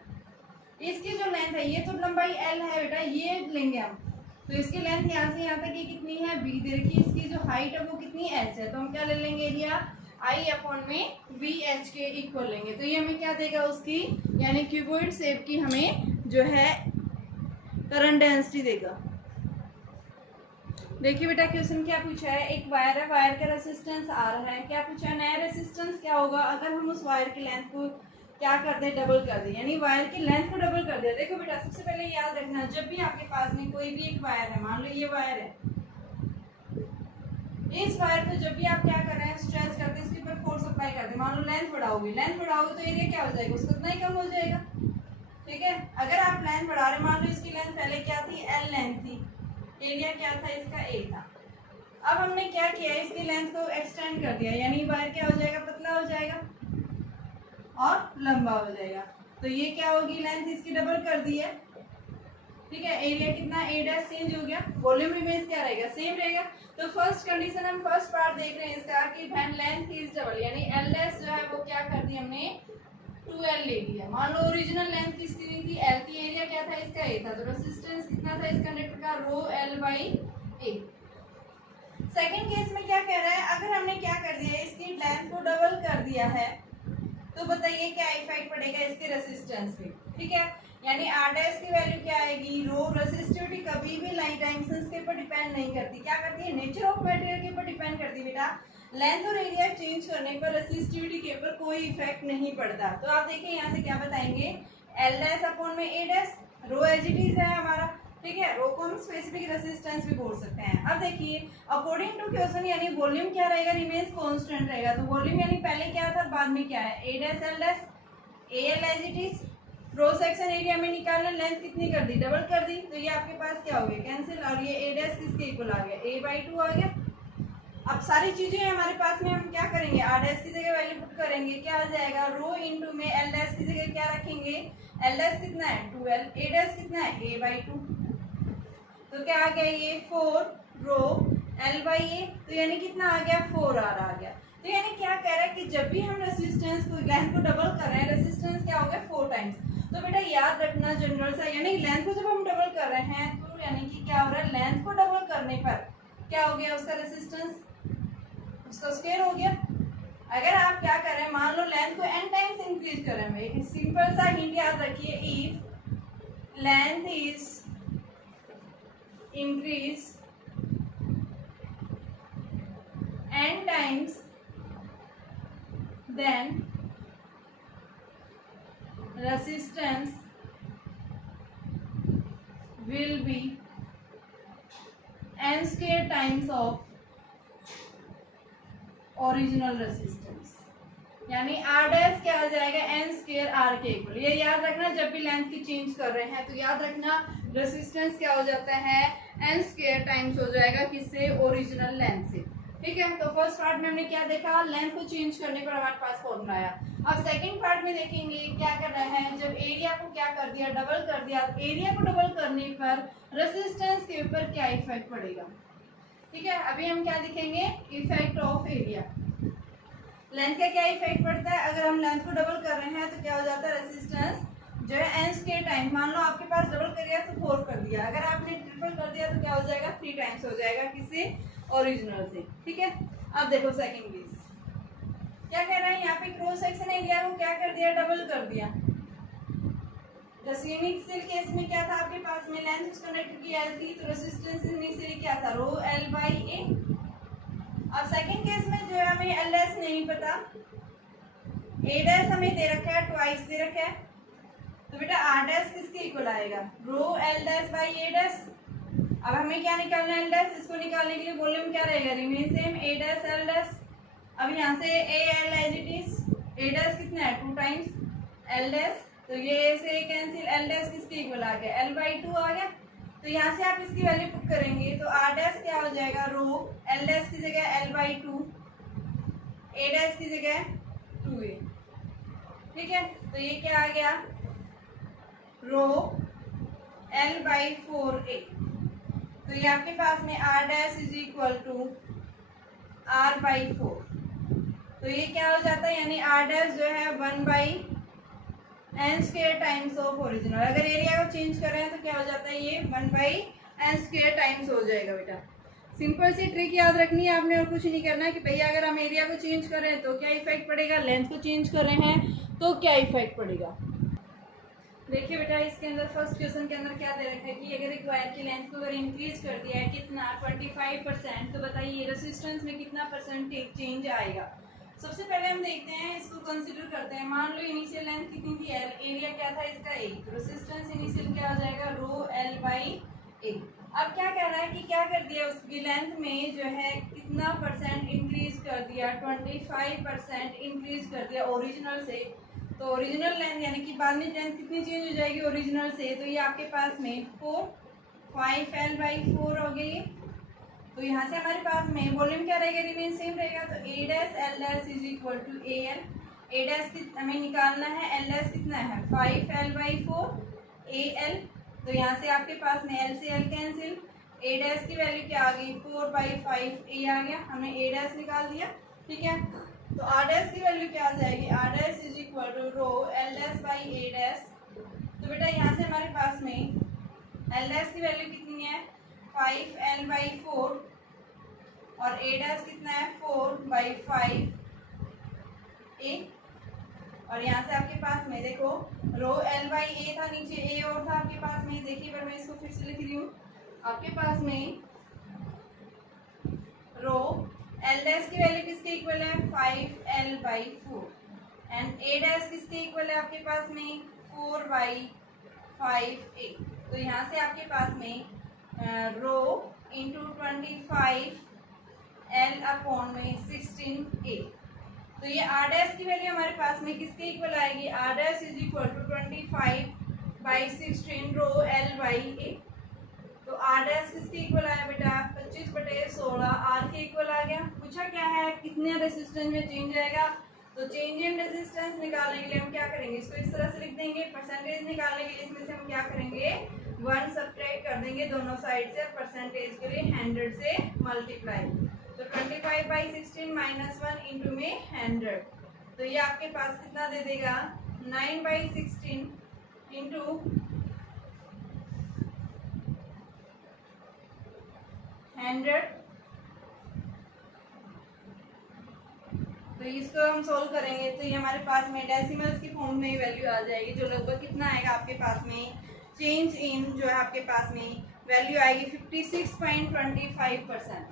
इसकी जो लेंथ है, ये तो लंबाई एल है बेटा, ये लेंगे हम, तो इसकी लेंथ यहाँ से यहाँ तक ये कितनी है बी दे रखी है, इसकी जो हाइट है वो कितनी एच है, तो हम क्या ले लेंगे एरिया आई अपॉन में वी एच के इक्वल लेंगे। तो ये हमें क्या देगा उसकी, यानी क्यूबॉइड शेप की हमें जो है करंट डेंसिटी देगा। देखिए बेटा क्वेश्चन क्या पूछा है, एक वायर है, वायर का रेसिस्टेंस आ रहा है, क्या पूछा है, नया रेसिस्टेंस क्या होगा अगर हम उस वायर की लेंथ को क्या कर दे, डबल कर दे, यानी वायर की लेंथ को डबल कर दिया। देखो बेटा सबसे पहले याद रखना, जब भी आपके पास में कोई भी एक वायर है, मान लो ये वायर है, इस वायर को जब भी आप क्या कर रहे हैं, स्ट्रेच करते हैं, इसके ऊपर फोर्स अप्लाई करते हैं, मान लो लेंथ बढ़ाओगे तो एरिया क्या हो जाएगा, उसका उतना ही कम हो जाएगा। ठीक है, अगर आप लेंथ बढ़ा रहे, मान लो इसकी लेंथ पहले क्या थी, एल लेंथ थी, एरिया क्या था इसका ए था। अब हमने क्या किया, इसकी लेंथ को एक्सटेंड कर दिया, यानी वायर क्या हो जाएगा, पतला हो जाएगा और लंबा हो जाएगा। तो ये क्या होगी, लेंथ इसकी डबल कर दी है। ठीक है, एरिया कितना ए डैश चेंज हो गया, वॉल्यूम रिमेन्स क्या रहेगा, सेम रहेगा। तो फर्स्ट कंडीशन हम फर्स्ट पार्ट देख रहे हैं इसका कि व्हेन लेंथ इज डबल, यानी एल डैश जो है वो क्या कर दी हमने 2L ले लिया। मान लो ओरिजिनल लेंथ किसकी थी, एल थी, एरिया क्या था इसका ए था, तो रेजिस्टेंस कितना था इस कंडक्टर का, रो l by A. Second case में क्या कह रहा है, अगर हमने क्या कर दिया है, इसकी लेंथ को डबल कर दिया है, तो बताइए क्या इफेक्ट पड़ेगा इसके रेजिस्टेंस पे। ठीक है, यानी आर डैश की वैल्यू क्या आएगी, रो रेजिस्टिविटी कभी भी लाइन डायमेंशंस के ऊपर डिपेंड नहीं करती, क्या करती है, नेचर ऑफ मटेरियल के ऊपर डिपेंड करती है बेटा। लेंथ और एरिया चेंज करने पर रेजिस्टिविटी के ऊपर कोई इफेक्ट नहीं पड़ता। तो आप देखिए यहाँ से क्या बताएंगे, एल डैश अपॉन में a dash, rho as it is है हमारा। ठीक है, रो को हम स्पेसिफिक रेजिस्टेंस भी बोल सकते हैं। अब देखिए अकॉर्डिंग टू क्वेश्चन, यानी वॉल्यूम क्या रहेगा, रिमेन्स कांस्टेंट रहेगा। तो वॉल्यूम यानी पहले क्या था बाद में क्या है, a dash L dash, a L as it is. Cross section area में निकालना, लेंथ कितनी कर दी, डबल कर दी, तो ये आपके पास क्या हो गया, कैंसिल, और ये ए डैश किसके इक्वल आ गया, ए बाई 2 आ गया। अब सारी चीजें हमारे पास में, हम क्या करेंगे, आर डैश की जगह वैल्यू पुट करेंगे, क्या आ जाएगा, रो इनटू में एल डैश की जगह क्या रखेंगे, एल डैश कितना है 2L, ए डैश कितना है ए बाई 2, तो क्या आ गया ये 4 रो एल बाई ए, तो यानी कितना आ गया 4R आ गया। तो यानी क्या कह रहा है कि जब भी हम रेजिस्टेंस को, लेंथ को डबल कर रहे हैं, रेजिस्टेंस क्या हो गया 4 टाइम्स। तो बेटा याद रखना जनरल सा, यानी लेंथ को जब हम डबल कर रहे हैं तो यानी कि क्या हो रहा है, लेंथ को डबल करने पर क्या हो गया, उसका रेजिस्टेंस उसका स्क्वायर हो गया। अगर आप क्या कर रहे हैं, मान लो लेंथ को n टाइम्स इंक्रीज कर रहे हैं, एक सिंपल सा हिंट याद रखिए, if length is increase n times, then resistance will be n square times of original resistance, यानी आर डैश क्या आ जाएगा, एन स्क्वायर आर के इक्वल। ये याद रखना, जब भी लेंथ की चेंज कर रहे हैं तो याद रखना रेजिस्टेंस क्या हो जाता है, एन स्क्वायर टाइम्स हो जाएगा किससे, ओरिजिनल लेंथ से। ठीक है, तो फर्स्ट पार्ट में हमने क्या देखा, लेंथ को चेंज करने पर हमारे पास फॉर्मूला आया। अब सेकंड पार्ट में देखेंगे क्या कर रहे हैं, जब एरिया को क्या कर दिया, डबल कर दिया, एरिया को डबल करने पर रेजिस्टेंस के ऊपर क्या इफेक्ट पड़ेगा। ठीक है, अभी हम क्या दिखेंगे, इफेक्ट ऑफ एरिया। लेंथ का क्या इफेक्ट पड़ता है, अगर हम लेंथ को डबल कर रहे हैं तो क्या हो जाता है, रेजिस्टेंस जो है एन स्क्वायर टाइम, मान लो आपके पास डबल कर दिया तो 4 कर दिया, अगर आपने ट्रिपल कर दिया तो क्या हो जाएगा 3 टाइम्स हो जाएगा किससे, ओरिजिनल से। ठीक है, अब देखो सेकंड केस क्या कह रहा है, यहाँ पे क्रॉस सेक्शन एरिया को क्या कर दिया, डबल कर दिया। इनिशियल केस में क्या था आपके पास में, लेंथ उस कंडक्टर की एल थी, तो रेजिस्टेंस इनिशियली क्या था, रो एल बाई ए। अब सेकंड केस में जो है हमें एल डैश नहीं पता, ए डैश हमें दे रखा है, ट्वाइस दे रखा है, तो बेटा आर डैश किसके इक्वल आएगा, rho L dash by A dash. अब हमें क्या निकालना है, एल डैश, इसको निकालने के लिए वॉल्यूम क्या रहेगा, remain same, A dash L dash. अब यहाँ से A L as it is, A dash कितना है 2 टाइम्स एल डैश, तो ये से कैंसिल, एल डैश किसके इक्वल आ गया, एल बाई 2 आ गया। तो यहाँ से आप इसकी वैल्यू पुट करेंगे तो आर डैश क्या हो जाएगा, रो एल डैश की जगह एल बाई 2, ए डैश की जगह 2a। ठीक है, तो ये क्या आ गया, रो एल बाई 4a। तो ये आपके पास में R dash is equal to R by 4, तो ये क्या हो जाता है, यानी आर डैश जो है 1 by N square times of original. अगर एरिया को चेंज कर रहे हैं तो क्या हो जाता है, ये 1/n² टाइम्स हो जाएगा बेटा। सिंपल सी ट्रिक याद रखनी है आपने और कुछ नहीं करना है कि भैया अगर हम एरिया को चेंज कर रहे हैं तो क्या इफेक्ट पड़ेगा, लेंथ को चेंज कर रहे हैं तो क्या इफेक्ट पड़ेगा। देखिए बेटा इसके अंदर फर्स्ट क्वेश्चन के अंदर क्या दे रखा है कि अगर एक वायर की लेंथ को अगर इंक्रीज कर दिया है कितना 25%, तो बताइए रेसिस्टेंस में कितना परसेंट चेंज आएगा। सबसे पहले हम देखते हैं, इसको कंसीडर करते हैं। मान लो इनिशियल लेंथ कितनी थी एल, एरिया क्या था इसका 1, रेसिस्टेंस इनिशियल क्या हो जाएगा रो एल बाई 1। अब क्या कह रहा है कि क्या कर दिया, उसकी लेंथ में जो है कितना परसेंट इंक्रीज कर दिया, 25% इंक्रीज कर दिया ओरिजिनल से। तो ओरिजिनल लेंथ यानी कि बाद में लेंथ कितनी चेंज हो जाएगी ओरिजिनल से, तो ये आपके पास में 5L/4 हो गई। तो यहाँ से हमारे पास में वॉल्यूम क्या रहेगा, रिमेन सेम रहेगा। तो A dash L dash is equal to AL। A dash हमें निकालना है, L डैश कितना है 5L/4 AL। तो यहाँ से आपके पास में L से L कैंसिल, A डैश की वैल्यू क्या आ गई 4/5 A आ गया, हमने A डैश निकाल दिया। ठीक है, तो R डैश की वैल्यू क्या आ जाएगी, R dash is equal to rho L dash by A dash. तो बेटा यहाँ से हमारे पास में L डैश की वैल्यू कितनी है 5L/4 और A डैश कितना है 4/5 A। और यहाँ से आपके पास में देखो रो L/A था, नीचे A और था आपके पास में। देखिए पर मैं इसको फिर से लिख रही हूँ, आपके पास में रो L डैश की वैल्यू किसके इक्वल है 5L/4 एंड A डैश किसके इक्वल है आपके पास में 4/5A। तो यहाँ से आपके पास में रो इंटू 25 L/16A। तो ये R डैश की वैल्यू हमारे पास में किसके इक्वल आएगी, R dash is equal to 25/16 rho L/A। तो R डैश किसके इक्वल आया बेटा 25/16 R के इक्वल आ गया। पूछा क्या है कितने रेजिस्टेंस में चेंज आएगा, तो चेंज इन रेजिस्टेंस निकालने के लिए हम क्या करेंगे, इसको इस तरह से लिख देंगे। परसेंटेज निकालने के लिए इसमें से हम क्या करेंगे 1 सब्ट्रैक्ट कर देंगे दोनों साइड से, और परसेंटेज के लिए 100 से मल्टीप्लाई। तो 25/16 -1 इंटू में 100, तो ये आपके पास कितना दे देगा 9/16 इंटू 100। तो इसको हम सोल्व करेंगे तो ये हमारे पास में डेसिमल्स की फॉर्म में वैल्यू आ जाएगी, जो लगभग कितना आएगा आपके पास में चेंज इन जो है आपके पास में वैल्यू आएगी 56.25%।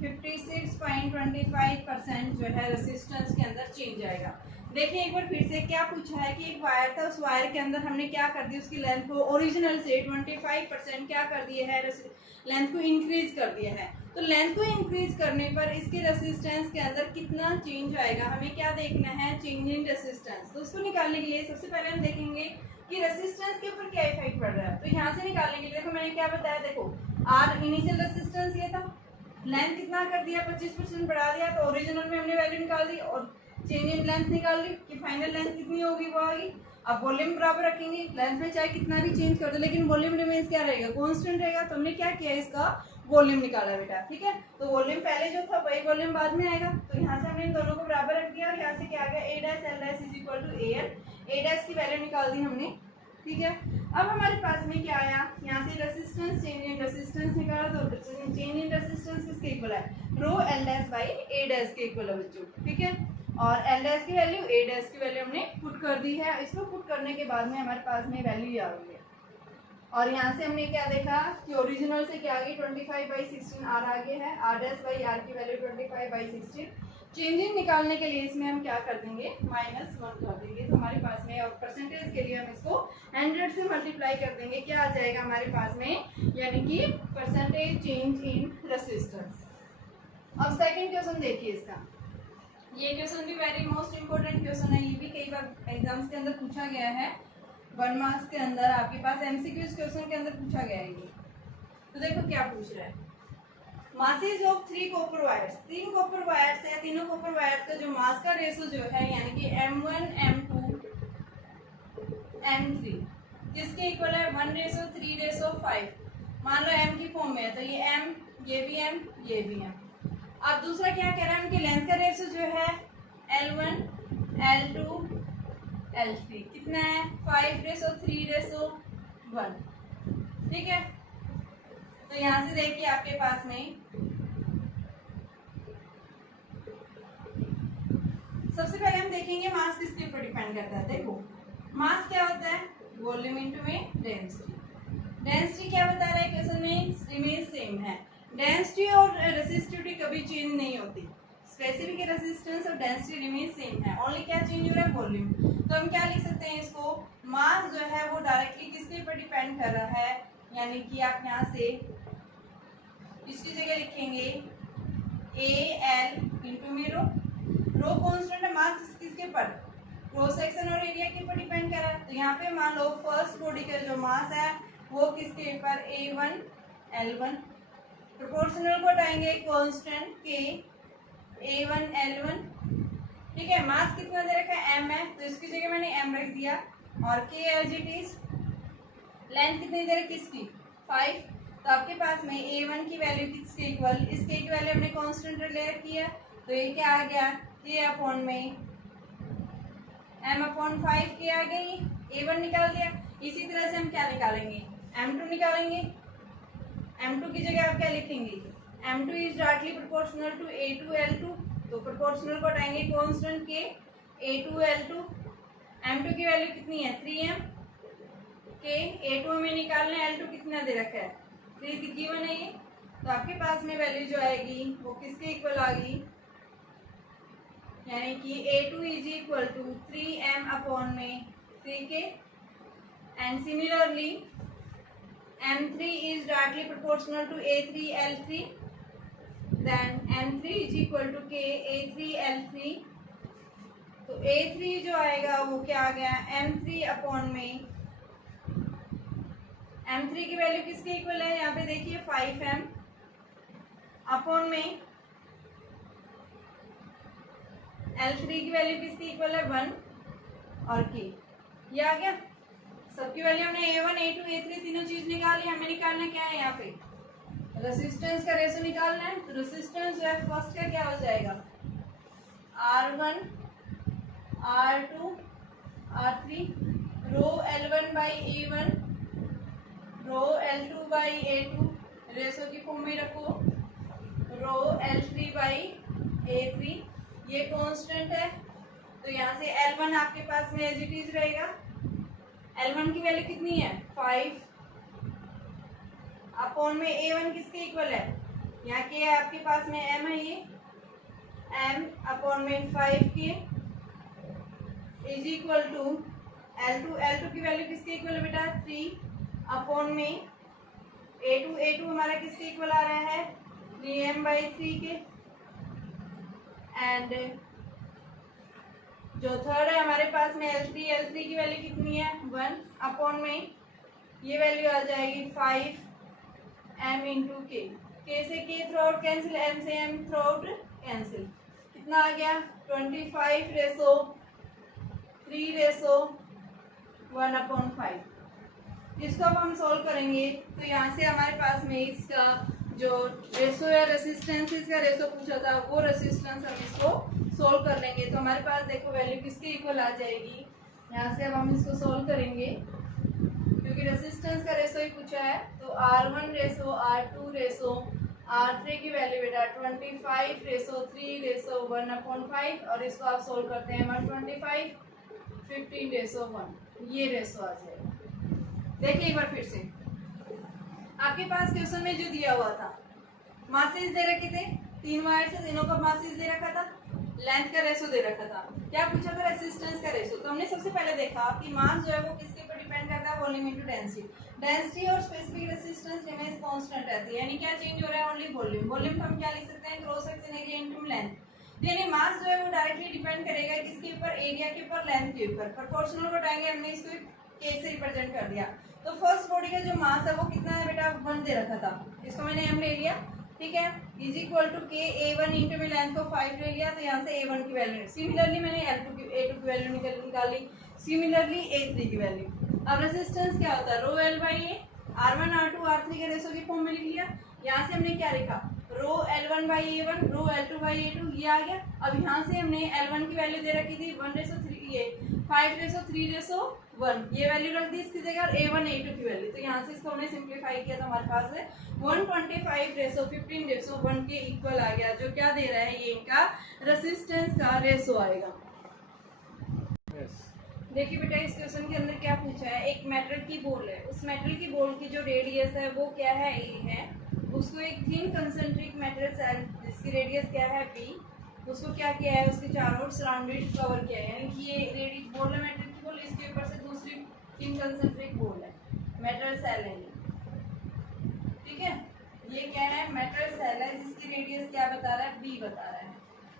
56.25% जो है रेसिस्टेंस के अंदर चेंज आएगा। देखिए एक बार फिर से क्या पूछा है कि एक वायर था, उस वायर के अंदर हमने क्या कर दिया, उसकी लेंथ को ओरिजिनल से 25% क्या कर दिया है, लेंथ को इंक्रीज कर दिया है। तो लेंथ को इंक्रीज करने पर इसके रेसिस्टेंस के अंदर कितना चेंज आएगा, हमें क्या देखना है चेंज इन रेसिस्टेंस। तो उसको निकालने के लिए सबसे पहले हम देखेंगे कि रेसिस्टेंस के ऊपर क्या इफेक्ट पड़ रहा है। तो यहाँ से निकालने के लिए देखो मैंने क्या बताया, देखो आर इनिशियल रेसिस्टेंस ये था, लेंथ कितना कर दिया 25% बढ़ा दिया, तो ओरिजिनल में हमने वैल्यू निकाल दी और चेंज इन लेंथ निकाल ली कि फाइनल लेंथ कितनी होगी वो आएगी। अब वॉल्यूम बराबर रखेंगे, लेंथ में चाहे कितना भी चेंज कर दो लेकिन वॉल्यूम रिमेन्स क्या रहेगा कांस्टेंट रहेगा। तो हमने क्या किया इसका वॉल्यूम निकाला बेटा। ठीक है, तो वॉल्यूम पहले जो था वही वॉल्यूम बाद में आएगा। तो यहाँ से हमने इन दोनों को बराबर रख दिया और यहाँ से क्या आ गया A dash L dash is equal to AL। A dash की वैल्यू निकाल दी हमने। ठीक है, अब हमारे पास में क्या आया, यहाँ से रेसिस्टेंस चेंज इन रेसिस्टेंस निकाला, तो चेंज इन रेसिस्टेंस किसके इक्वल है रो L dash by A dash के इक्वल है बच्चों। ठीक है, और L डैश की वैल्यू A डैश की वैल्यू हमने पुट कर दी है। इसको पुट करने के बाद में हमारे पास में वैल्यू आ गई है। और यहाँ से हमने क्या देखा कि ओरिजिनल से क्या आ गई 25/16 R आ गया है, R डैश बाई R की वैल्यू 25/16। चेंजिंग निकालने के लिए इसमें हम क्या कर देंगे -1 कर देंगे। तो हमारे पास में और परसेंटेज के लिए हम इसको 100 से मल्टीप्लाई कर देंगे, क्या आ जाएगा हमारे पास में, यानी कि परसेंटेज चेंज इन रेसिस्टेंस। अब सेकंड क्वेश्चन देखिए इसका, ये क्वेश्चन भी वेरी मोस्ट इंपोर्टेंट क्वेश्चन है, ये भी कई बार एग्जाम्स के अंदर पूछा गया है। 1 मार्क्स के अंदर आपके पास MCQs क्वेश्चन के अंदर पूछा गया है ये। तो देखो क्या पूछ रहा है, masses of 3 copper wires, 3 copper wires है, तीनों कॉपर वायर्स का जो मास का रेशो जो है यानी कि M1 M2 M3 किसके इक्वल है 1:3:5। मान लो M की फॉर्म में है तो ये M, ये भी M, ये भी M। अब दूसरा क्या कह रहा है, उनकी लेंथ का रेशो जो है L1 L2 L3 कितना है 5:3:1। ठीक है, तो यहाँ से देखिए आपके पास में सबसे पहले हम देखेंगे मास किसके ऊपर डिपेंड करता है। देखो मास क्या होता है, वॉल्यूम इनटू में डेंसिटी। डेंसिटी क्या बता रहा है क्वेश्चन में, रिमेन सेम है। डेंसिटी और रेसिस्टिविटी कभी चेंज नहीं होती, स्पेसिफिक रेजिस्टेंस और डेंसिटी रिमेन सेम है, ओनली क्या चेंज हो रहा है, वॉल्यूम। तो हम क्या लिख सकते हैं इसको, मास जो है वो डायरेक्टली किसके ऊपर डिपेंड कर रहा है, यानी कि आप यहाँ से इसकी जगह लिखेंगे AL इंटू में रो। रो कॉन्स्टेंट है, मास किसके ऊपर, क्रॉस सेक्शन और एरिया के ऊपर डिपेंड कर रहा है। तो यहाँ पे मान लो फर्स्ट बॉडी का जो मास है वो किसके ऊपर, A1 L1। प्रोपोर्शनल को हटाएंगे कांस्टेंट के A1 L1। ठीक है, मास कितना दे रखा है, m है, तो इसकी जगह मैंने m रख दिया। और k as it is, length कितनी दे रखी इसकी 5। तो आपके पास में A1 की वैल्यू किसके इक्वल, इसके की वैल्यू हमने कांस्टेंट ले रखी है, तो ये क्या आ गया, k अपॉन में m/5 के आ गई। A1 निकाल दिया। इसी तरह से हम क्या निकालेंगे, m2 निकालेंगे। m2 की जगह आप क्या लिखेंगे, m2 is directly proportional to A2 L2। तो प्रोपोर्शनल को हटाएंगे कांस्टेंट के A2 L2। m2 की वैल्यू कितनी है 3m के, A2 हमें निकालना है, L2 कितना दे रखा है 3 गिवन है ये। तो आपके पास में वैल्यू जो आएगी वो किसके इक्वल आ गई, यानी कि A2 is equal to 3m/3k। And similarly M3 is directly proportional to A3 L3, then M3 is equal to K A3 L3। तो A3 जो आएगा वो क्या आ गया, M3 अपॉन में, M3 की वैल्यू किसके इक्वल है, यहाँ पे देखिए 5m अपॉन में L3 की वैल्यू किसके इक्वल है 1 और K। ये आ गया, सबकी वैल्यू हमने A1 A2 A3 तीनों चीज निकाली। हमें निकालना क्या है, यहाँ पे रेसिस्टेंस का रेशो निकालना है। तो रेसिस्टेंस जो है फर्स्ट का क्या हो जाएगा, R1 R2 R3 रो L1/A1 रो L2/A2 रेशो की फॉर्म में रखो, रो L3/A3 ये कांस्टेंट है। तो यहाँ से L1 आपके पास में एज इट इज रहेगा। L1 की वैल्यू कितनी है 5 अपॉन में A1 किसके इक्वल है, यहाँ के है आपके पास में m है, ये m अपॉन में 5k is equal to L2 की वैल्यू किसके इक्वल है बेटा 3 अपॉन में A2 हमारा किसके इक्वल आ रहा है 3m/3k। एंड जो थर्ड है हमारे पास में L3 की वैल्यू कितनी है 1 अपॉन में ये वैल्यू आ जाएगी 5m इंटू के। के से के थ्रू आउट कैंसिल, m से m थ्रू आउट कैंसिल, कितना आ गया 25/3/1/5। इसको अब हम सॉल्व करेंगे तो यहाँ से हमारे पास में इसका जो रेशो या रेसिस्टेंसेस का रेशो पूछा था वो रेसिस्टेंस हम इसको सॉल्व कर लेंगे। तो हमारे पास देखो वैल्यू किसके इक्वल आ जाएगी, यहाँ से अब हम इसको सॉल्व करेंगे क्योंकि रेसिस्टेंस का रेशो ही पूछा है। तो R1 ratio R2 ratio R3 की वैल्यू बेटा 25/3/1/5 और इसको आप सॉल्व करते हैं 125 15/1 ये रेशो आ जाएगा। देखिए एक बार फिर से आपके पास क्वेश्चन में जो दिया हुआ था मासेस दे रखे थे, 3 वायर से तीनों का मासेस दे रखा था, लेंथ का रेशो दे रखा था, क्या पूछा था रेसिस्टेंस का रेशो। तो हमने सबसे पहले देखा कि मास जो है वो किसके ऊपर डिपेंड करता है, वॉल्यूम इनटू डेंसिटी। डेंसिटी और स्पेसिफिक रेसिस्टेंस रिमेंस कांस्टेंट रहती है, यानी क्या चेंज हो रहा है ओनली वॉल्यूम। वॉल्यूम को हम क्या लिख सकते हैं cross section area into length. यानी मास जो है वो डायरेक्टली डिपेंड करेगा किसके ऊपर, एरिया के ऊपर, लेंथ के ऊपर। प्रोपोर्शनल को हटाएंगे, हमने इसको के से रिप्रेजेंट कर दिया। तो फर्स्ट बॉडी का जो मास है वो कितना है बेटा 1 दे रखा था, इसको मैंने m ले लिया, ठीक है, इज इक्वल टू के A1 इंटू में लेंथ को 5 ले लिया, तो यहाँ से A1 की वैल्यू, सिमिलरली मैंने A2 की वैल्यू निकाली, सिमिलरली A3 की वैल्यू। अब रेजिस्टेंस क्या होता है रो L/A, R1 R2 R3 के रेशो की फॉर्म में लिख लिया। यहाँ से हमने क्या लिखा रो L1 L1 by A1, row L2 by A2, ये आ गया। अब यहाँ से हमने L1 की वैल्यू दे रखी थी 1/3, ये 5/3/1, ये वैल्यू रख दी इसकी जगह, और A1 A2 की वैल्यू, तो यहाँ से इसको हमने सिंप्लीफाई किया तो हमारे पास है 125/15/1 के इक्वल आ गया, जो क्या दे रहा है, ये इनका रेसिस्टेंस का रेशो आएगा। देखिए बेटा, इस क्वेश्चन के अंदर क्या पूछा है, एक मेटल की बॉल है, उस मेटल की बॉल की जो रेडियस है वो क्या है, ए है, उसको एक थिन कंसेंट्रिक मेटल सेल जिसकी रेडियस क्या है, बी, उसको क्या किया है, उसके चारों ओर सराउंडेड कवर किया है, यानी कि ये रेडियस बॉल है मेटल की बॉल, इसके ऊपर से दूसरी थिन कंसेंट्रिक बॉल है, मेटल सेल है ये, ठीक है। ये क्या है, मेटल सेल है जिसकी रेडियस क्या बता रहा है, बी बता रहा है।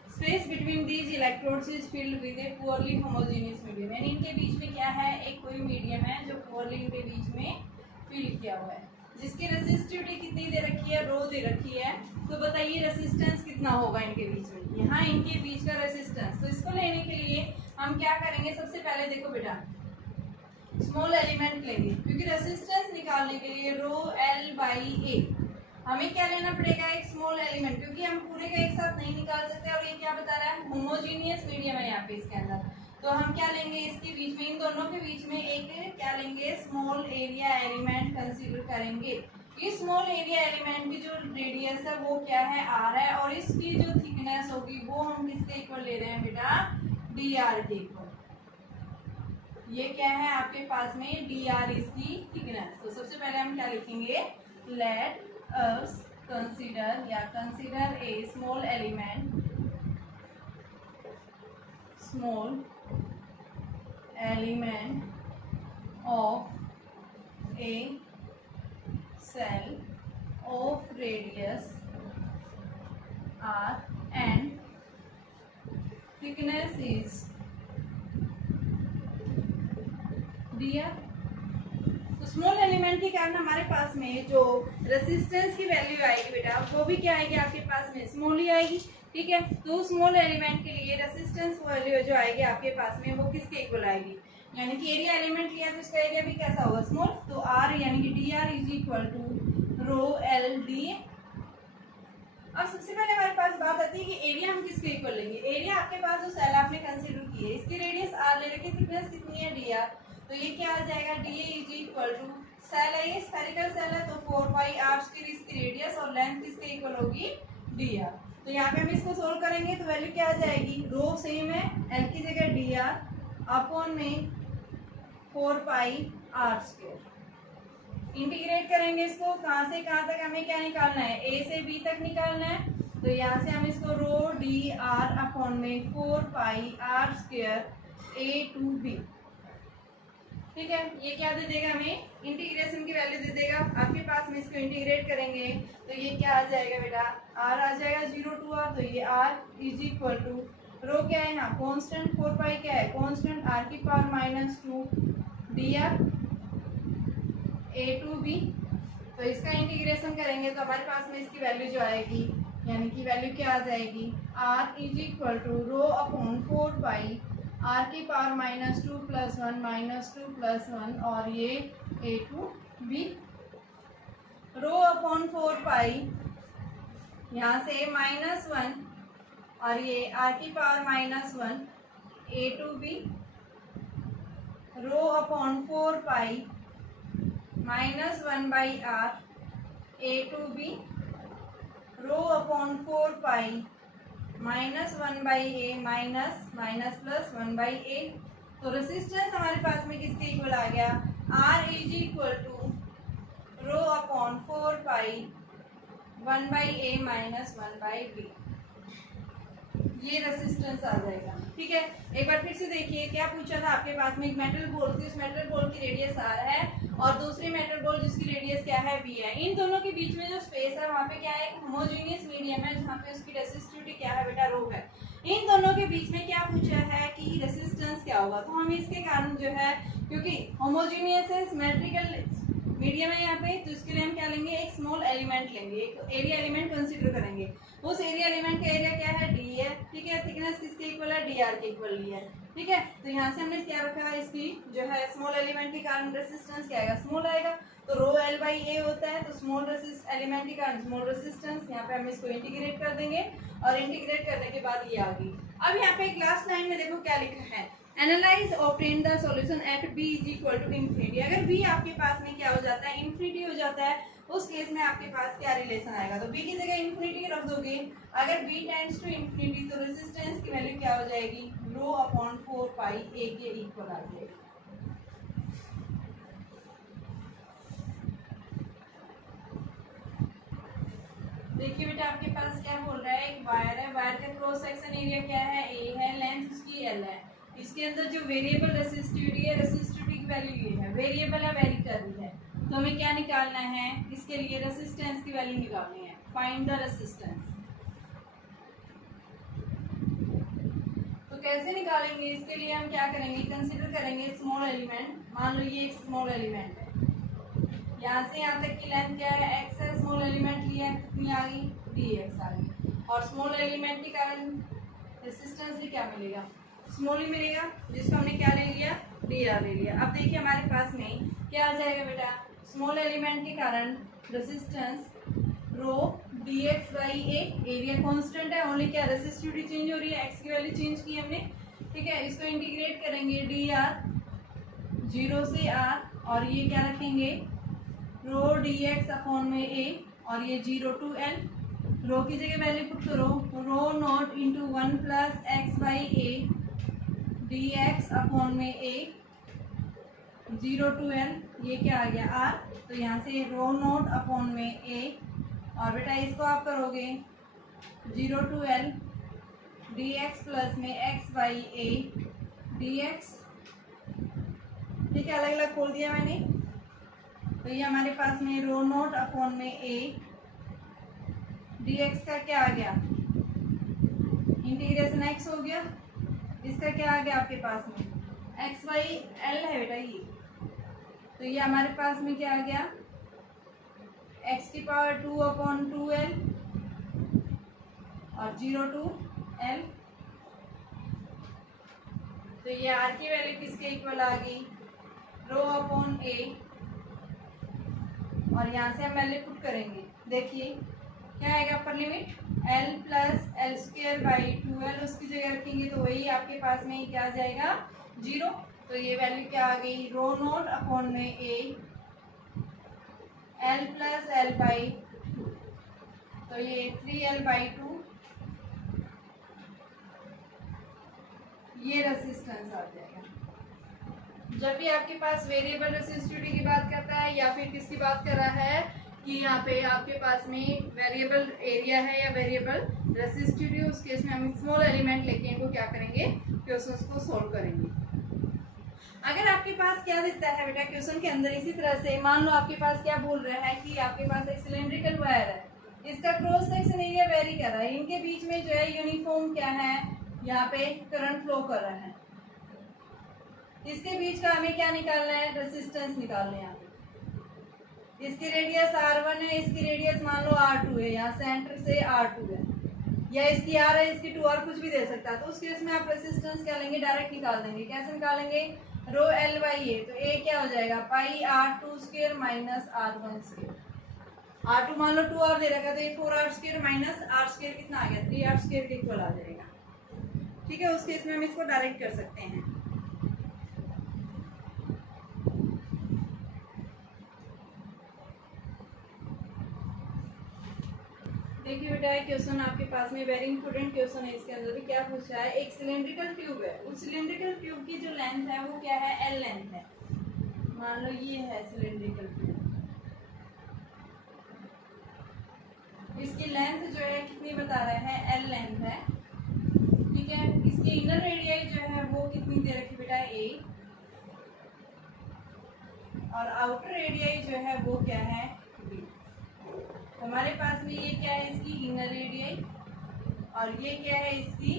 Space between these electrodes is filled with A poorly homogeneous medium, यानी इनके बीच में क्या है, एक कोई मीडियम है जो पुअरली इनके बीच में फिल किया हुआ है, जिसकी रेसिस्टिविटी कितनी दे रखी है, रो दे रखी है। तो बताइए रेसिस्टेंस कितना होगा इनके बीच में, यहाँ इनके बीच का रेसिस्टेंस। तो इसको लेने के लिए हम क्या करेंगे, सबसे पहले देखो बेटा स्मॉल एलिमेंट लेंगे, क्योंकि रेसिस्टेंस निकालने के लिए रो L बाई A हमें क्या लेना पड़ेगा, एक स्मॉल एलिमेंट, क्योंकि हम पूरे का एक साथ नहीं निकाल सकते, और ये क्या बता रहा है, होमोजीनियस मीडियम है यहाँ पे इसके अंदर। तो हम क्या लेंगे, इसके बीच में, इन दोनों के बीच में एक क्या लेंगे, स्मॉल एरिया एलिमेंट कंसीडर करेंगे। इस स्मॉल एरिया एलिमेंट की जो रेडियस है वो क्या है, R है, और इसकी जो थिकनेस होगी वो हम किसके इक्वल ले रहे हैं बेटा, dr के इक्वल। ये क्या है आपके पास में, dr इसकी थिकनेस। तो सबसे पहले हम क्या लिखेंगे, late us consider a small element of a cell of radius r and thickness is dr। तो स्मॉल एलिमेंट के कारण हमारे पास में जो रेसिस्टेंस की वैल्यू आएगी बेटा, वो भी क्या आएगी आपके पास में, स्मॉल ही आएगी, ठीक है। तो स्मॉल एलिमेंट के लिए रेसिस्टेंस वैल्यू जो आएगी आपके पास में वो किसके इक्वल आएगी, यानी कि एरिया एलिमेंट लिया तो इसका एरिया भी कैसा होगा, स्मॉल। तो R यानी कि dr is equal to rho L d। अब सबसे पहले हमारे पास बात आती है कि एरिया हम किसके इक्वल लेंगे। एरिया आपके पास जो सेल आपने कंसीडर की है, इसकी रेडियस R ले रखी, थिकनेस कितनी है, dr। तो ये क्या आ जाएगा, dA is equal to, shell है ये स्फेरिकल सेल है, तो 4 पाई r स्क्वायर इसकी रेडियस, और लेंथ किसके इक्वल होगी, dr। तो यहाँ पे हम इसको सोल्व करेंगे तो वैल्यू क्या आ जाएगी, रो सेम है, l की जगह dr अपॉन में 4 पाई r स्क्वायर। इंटीग्रेट करेंगे इसको, कहाँ से कहाँ तक हमें क्या निकालना है, a से b तक निकालना है। तो यहाँ से हम इसको रो dr अपॉन में 4 pi r square a to b, ठीक है। ये क्या दे देगा हमें, इंटीग्रेशन की वैल्यू दे देगा। आपके पास में इसको इंटीग्रेट करेंगे तो ये क्या आ जाएगा बेटा, r आ जाएगा 0 टू r, तो ये r is equal to, rho क्या है यहाँ कांस्टेंट, 4 पाई क्या है कांस्टेंट, r की power -2 dr a to b। तो इसका इंटीग्रेशन करेंगे तो हमारे पास में इसकी वैल्यू जो आएगी, यानी कि वैल्यू क्या आ जाएगी, r is equal to rho upon 4 pi r की पावर -2 + 1 -2 + 1, और ये a to b, rho upon 4 pi यहाँ से -1, और ये r की power -1 a to b, rho upon 4 pi -1/r a to b, rho upon 4 pi -1/a minus plus 1/a। तो resistance हमारे पास में किसके इक्वल आ गया, R is equal to rho upon 4 pi 1/a minus 1/b, ये resistance आ जाएगा, ठीक है। एक बार फिर से देखिए क्या पूछा था आपके पास में, एक मेटल बॉल थी, उस मेटल बॉल की रेडियस R है, और दूसरी मेटल बॉल जिसकी रेडियस क्या है, b है। इन दोनों के बीच में जो स्पेस है वहाँ पे क्या है, एक होमोजेनियस मीडियम है, जहाँ पे उसकी रेसिस्टिविटी क्या है बेटा, रो है। इन दोनों के बीच में क्या पूछा है कि रेसिस्टेंस क्या होगा, तो हम इसके कारण जो है, क्योंकि होमोजेनियस है, सिमेट्रिकल मीडियम है यहाँ पे, तो इसके लिए हम क्या लेंगे, एक स्मॉल एलिमेंट लेंगे, एक एरिया एलिमेंट कंसीडर करेंगे। उस एरिया एलिमेंट का एरिया क्या है, d है, ठीक है। थिकनेस किसके इक्वल है, dr के इक्वल ली है, ठीक है। तो यहाँ से हमने क्या रखा है, इसकी जो है स्मॉल एलिमेंट के कारण रेसिस्टेंस क्या आएगा, स्मॉल आएगा। तो रो एल बाई ए होता है, तो स्मॉल एलिमेंट के कारण स्मॉल रेसिस्टेंस, यहाँ पे हम इसको इंटीग्रेट कर देंगे और इंटीग्रेट करने के बाद ये आ गई। अब यहाँ पे क्लास 9 में देखो क्या लिखा है, analyse obtain the solution at b is equal to infinity. अगर b आपके पास में क्या हो जाता है, इन्फिनिटी हो जाता है, उस केस में आपके पास क्या रिलेशन आएगा, तो b की जगह इन्फिनिटी रख दोगे। अगर b टेंड्स टू इन्फिनिटी तो रेजिस्टेंस की वैल्यू क्या हो जाएगी, रो अपॉन 4 पाई a के इक्वल आ जाएगी। देखिए बेटा आपके पास क्या बोल रहा है, एक वायर है, वायर का क्रॉस सेक्शन एरिया क्या है, ए है, लेंथ उसकी एल है। इसके अंदर जो वेरिएबल रेसिस्टिविटी है, रेसिस्टिविटी की वैल्यू ये है, वेरिएबल है, वेरी कर रही है, तो हमें क्या निकालना है, इसके लिए रेसिस्टेंस की वैल्यू निकालनी है, फाइंड द रेसिस्टेंस। तो कैसे निकालेंगे, इसके लिए हम क्या करेंगे, कंसीडर करेंगे स्मॉल एलिमेंट। मान लो ये एक स्मॉल एलिमेंट है, यहाँ से यहाँ तक की लेंथ क्या है, एक्स है, स्मॉल एलिमेंट लिया है, कितनी आ गई, डी एक्स आ गई, और स्मॉल एलिमेंट के कारण रेसिस्टेंस भी क्या मिलेगा, स्मॉल ही मिलेगा, जिसको हमने क्या ले लिया, डी आर ले लिया। अब देखिए हमारे पास में क्या आ जाएगा बेटा, स्मॉल एलिमेंट के कारण resistance rho D X by A, area constant है, ओनली क्या रेसिस्टिविटी चेंज हो रही है, एक्स की वैल्यू चेंज की हमने, ठीक है। इसको इंटीग्रेट करेंगे, डी आर 0 से आर, और ये क्या रखेंगे, रो डी एक्स अपॉन में ए, और ये 0 टू एल, रो की जगह वैल्यू पुट करो, rho naught into 1 plus x by a d x upon में ए 0 टू एल, ये क्या आ गया आर, तो यहाँ से रो नॉट अपॉन में ए, और बेटा इसको आप करोगे 0 to l d x plus में x by a d x, ठीक है, अलग अलग खोल दिया मैंने। तो ये हमारे पास में रो नोट अपॉन में ए डी एक्स का क्या आ गया, इंटीग्रेशन एक्स हो गया, इसका क्या आ गया आपके पास में, एक्स बाई एल है बेटा ये, तो ये हमारे पास में क्या आ गया, एक्स की पावर 2 अपॉन 2l, और 0 टू एल, तो ये आर की वैल्यू किसके इक्वल आ गई, रो अपॉन ए, और यहाँ से हम वैल्यू पुट करेंगे, देखिए क्या आएगा upper limit, l plus L square by 2l, उसकी जगह रखेंगे तो वही आपके पास में क्या आ जाएगा 0, तो ये वैल्यू क्या आ गई, रो नोट अपॉन में a l plus L by 2, तो ये 3l बाई 2, ये रेसिस्टेंस आ जाएगा। जब भी आपके पास वेरिएबल रेसिस्टिविटी की बात करता है, या फिर किसकी बात कर रहा है कि यहाँ पे आपके पास में वेरिएबल एरिया है या वेरिएबल रेसिस्टिविटी, उस केस में हम स्मॉल एलिमेंट लेके इनको क्या करेंगे, क्वेश्चंस को सॉल्व करेंगे। अगर आपके पास क्या देता है बेटा क्वेश्चन के अंदर, इसी तरह से मान लो आपके पास क्या बोल रहा है कि आपके पास एक सिलेंड्रिकल वायर है, इसका क्रॉस सेक्शन एरिया वेरी कर रहा है, इनके बीच में जो है यूनिफॉर्म क्या है, यहाँ पे करंट फ्लो कर रहा है, इसके बीच का हमें क्या निकालना है, रेसिस्टेंस निकालना है। यहाँ पे इसकी रेडियस r1 है, इसकी रेडियस मान लो r2 है, यहाँ सेंटर से r2 है, या इसकी r है, इसकी 2r, कुछ भी दे सकता है, तो उस केस में आप रेसिस्टेंस क्या लेंगे, डायरेक्ट निकाल देंगे। कैसे निकालेंगे, रो एल बाई ए, तो ए क्या हो जाएगा, पाई r2 square minus r1 square, r2 मान लो 2r दे रखा, तो ये 4r square minus r square कितना आ गया, 3r स्क्वायर के इक्वल आ जाएगा, ठीक है। उस केस में हम इसको डायरेक्ट कर सकते हैं। देखिए बेटा एक क्वेश्चन आपके पास में वेरी इंपॉर्टेंट क्वेश्चन है, इसके अंदर भी क्या पूछा है, एक सिलेंड्रिकल ट्यूब है, उस सिलेंड्रिकल ट्यूब की जो लेंथ है वो क्या है, एल लेंथ है, मान लो ये है सिलेंड्रिकल ट्यूब, इसकी लेंथ जो है कितनी बता रहा है, एल लेंथ है, ठीक है। इसकी इनर रेडियस जो है वो कितनी दे रखी बेटा, ए, और आउटर रेडियस जो है वो क्या है, बी। हमारे पास में ये क्या है, इसकी इनर रेडियस, और ये क्या है, इसकी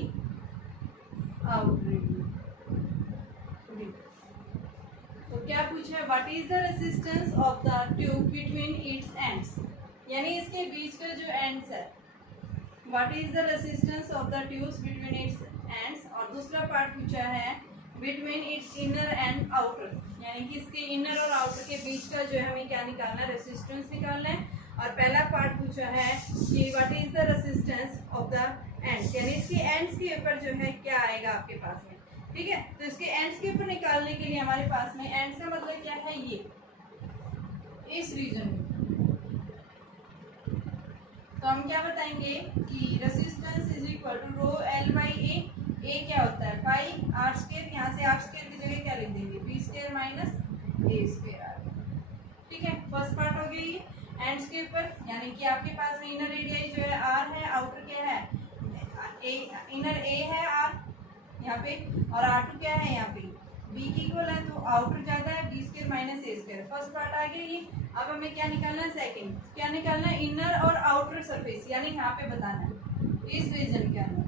आउटर रेडियस। तो क्या पूछा है, what is the resistance of the tube between its ends, यानी इसके बीच का जो एंड्स है, what is the resistance of the tubes between its ends. और दूसरा पार्ट पूछा है, between its inner and outer, यानी कि इसके इनर और आउटर के बीच का जो है हमें क्या निकालना है, रेसिस्टेंस निकालना है। और पहला पार्ट पूछा है कि what is the resistance of the ends, यानी इसके एंड्स के ऊपर जो है क्या आएगा आपके पास में। ठीक है, तो इसके एंड्स के ऊपर निकालने के लिए हमारे पास में एंड्स का मतलब क्या है, ये इस रीजन में, तो हम क्या बताएंगे कि resistance is equal to rho l by a क्या होता है पाई आर स्क्वायर, यहाँ से आर स्क्वायर की जगह क्या लिख देंगे, B square minus A square R. ठीक है, फर्स्ट पार्ट हो गया ये एंड्स के ऊपर, यानी कि आपके पास में इनर एरिया जो है आर है, आउटर क्या है ए, इनर ए है आर यहाँ पे, और आर टू क्या है यहाँ पे बी की इक्वल है, तो आउटर ज्यादा है, B square minus A square. First part आ गया ये। अब हमें क्या निकालना है, सेकंड क्या निकालना है, इनर और आउटर सरफेस, यानी यहाँ पे बताना है इस रीजन के अंदर।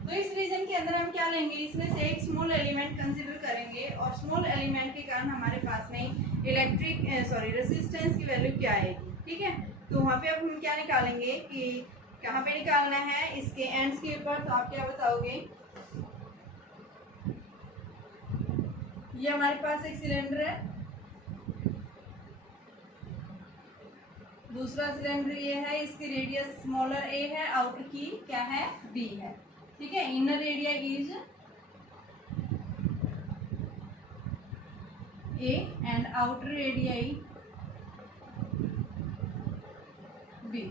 तो इस रीजन के अंदर हम क्या लेंगे, इसमें से एक स्मॉल एलिमेंट कंसीडर करेंगे, और स्मॉल एलिमेंट के कारण हमारे पास में रेसिस्टेंस की वैल्यू क्या आएगी। ठीक है, तो वहाँ पे अब हम क्या निकालेंगे कि कहाँ पे निकालना है, इसके एंड्स के ऊपर। तो आप क्या बताओगे, ये हमारे पास एक सिलेंडर है, दूसरा सिलेंडर ये है, इसकी रेडियस स्मॉलर ए है, आउटर की क्या है बी है। ठीक है, inner area is A and outer area B.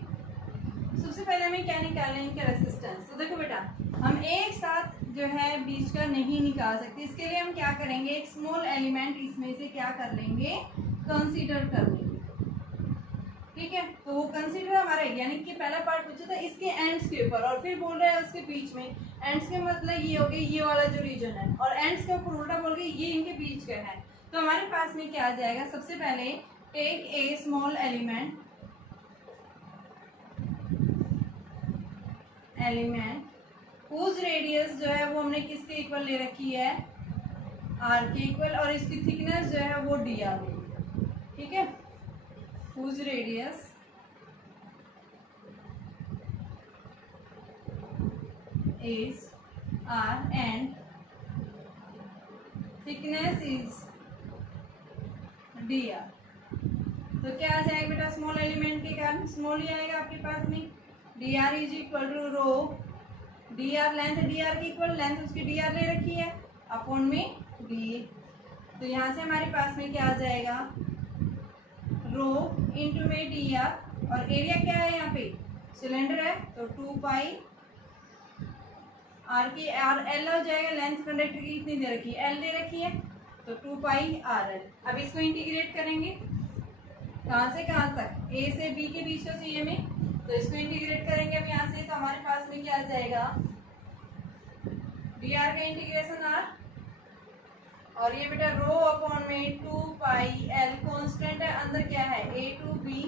सबसे पहले हमें क्या निकालना है, इनका रेसिस्टेंस। तो देखो बेटा, हम एक साथ जो है बीच का नहीं निकाल सकते, इसके लिए हम क्या करेंगे, एक स्मॉल एलिमेंट इसमें से क्या कर लेंगे, कंसीडर कर लेंगे। ठीक है, तो वो कंसीडर हमारा, यानी कि पहला पार्ट पूछा था इसके एंड्स के ऊपर, और फिर बोल रहे हैं उसके बीच में। एंड्स के मतलब ये हो गया ये वाला जो रीजन है, और एंड्स के ऊपर उल्टा बोल गए ये इनके बीच का है। तो हमारे पास में क्या आ जाएगा, सबसे पहले take a small element whose radius जो है वो हमने किसके इक्वल ले रखी है, आर के इक्वल, और इसकी थिकनेस जो है वो डी आर ले। ठीक है, whose radius is r and thickness is dr। तो क्या आ जाएगा बेटा, स्मॉल एलिमेंट के कारण स्मॉल ही आएगा आपके पास में। dr is equal to rho dr, length dr की इक्वल, लेंथ उसकी dr ले रखी है, अपॉन में d। तो यहाँ से हमारे पास में क्या आ जाएगा, रो इंटू में डी आर, और एरिया क्या है यहाँ पे सिलेंडर है, तो 2 पाई आर की आर एल हो जाएगा, लेंथ कंडक्टर की कितनी दे रखी है, एल दे रखी है, तो 2 पाई आर एल। अब इसको इंटीग्रेट करेंगे, कहाँ से कहाँ तक, ए से बी के बीच का चाहिए हमें, तो इसको इंटीग्रेट करेंगे अब यहाँ से, तो हमारे पास में क्या आ जाएगा, डी आर का इंटीग्रेशन आर, और ये बेटा रो अपॉन में 2 पाई एल कॉन्स्टेंट है, अंदर क्या है a to b,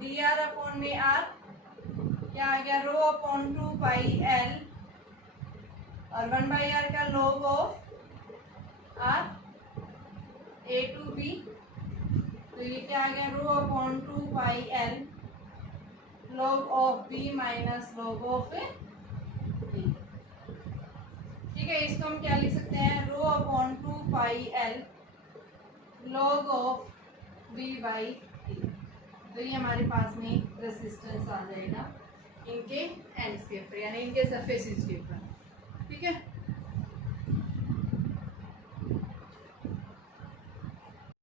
d r upon में आर क्या आ गया, रो अपॉन 2 पाई एल, और 1 बाई आर का log of R A to B, तो ये क्या आ गया, rho upon 2 pi L log of B minus log of B. ठीक है, इसको हम क्या लिख सकते हैं, rho upon 2 pi L log of B by T. तो ये हमारे पास में रेसिस्टेंस आ जाएगा इनके एंड्स के ऊपर, यानी इनके सरफेसेस के ऊपर। ठीक है।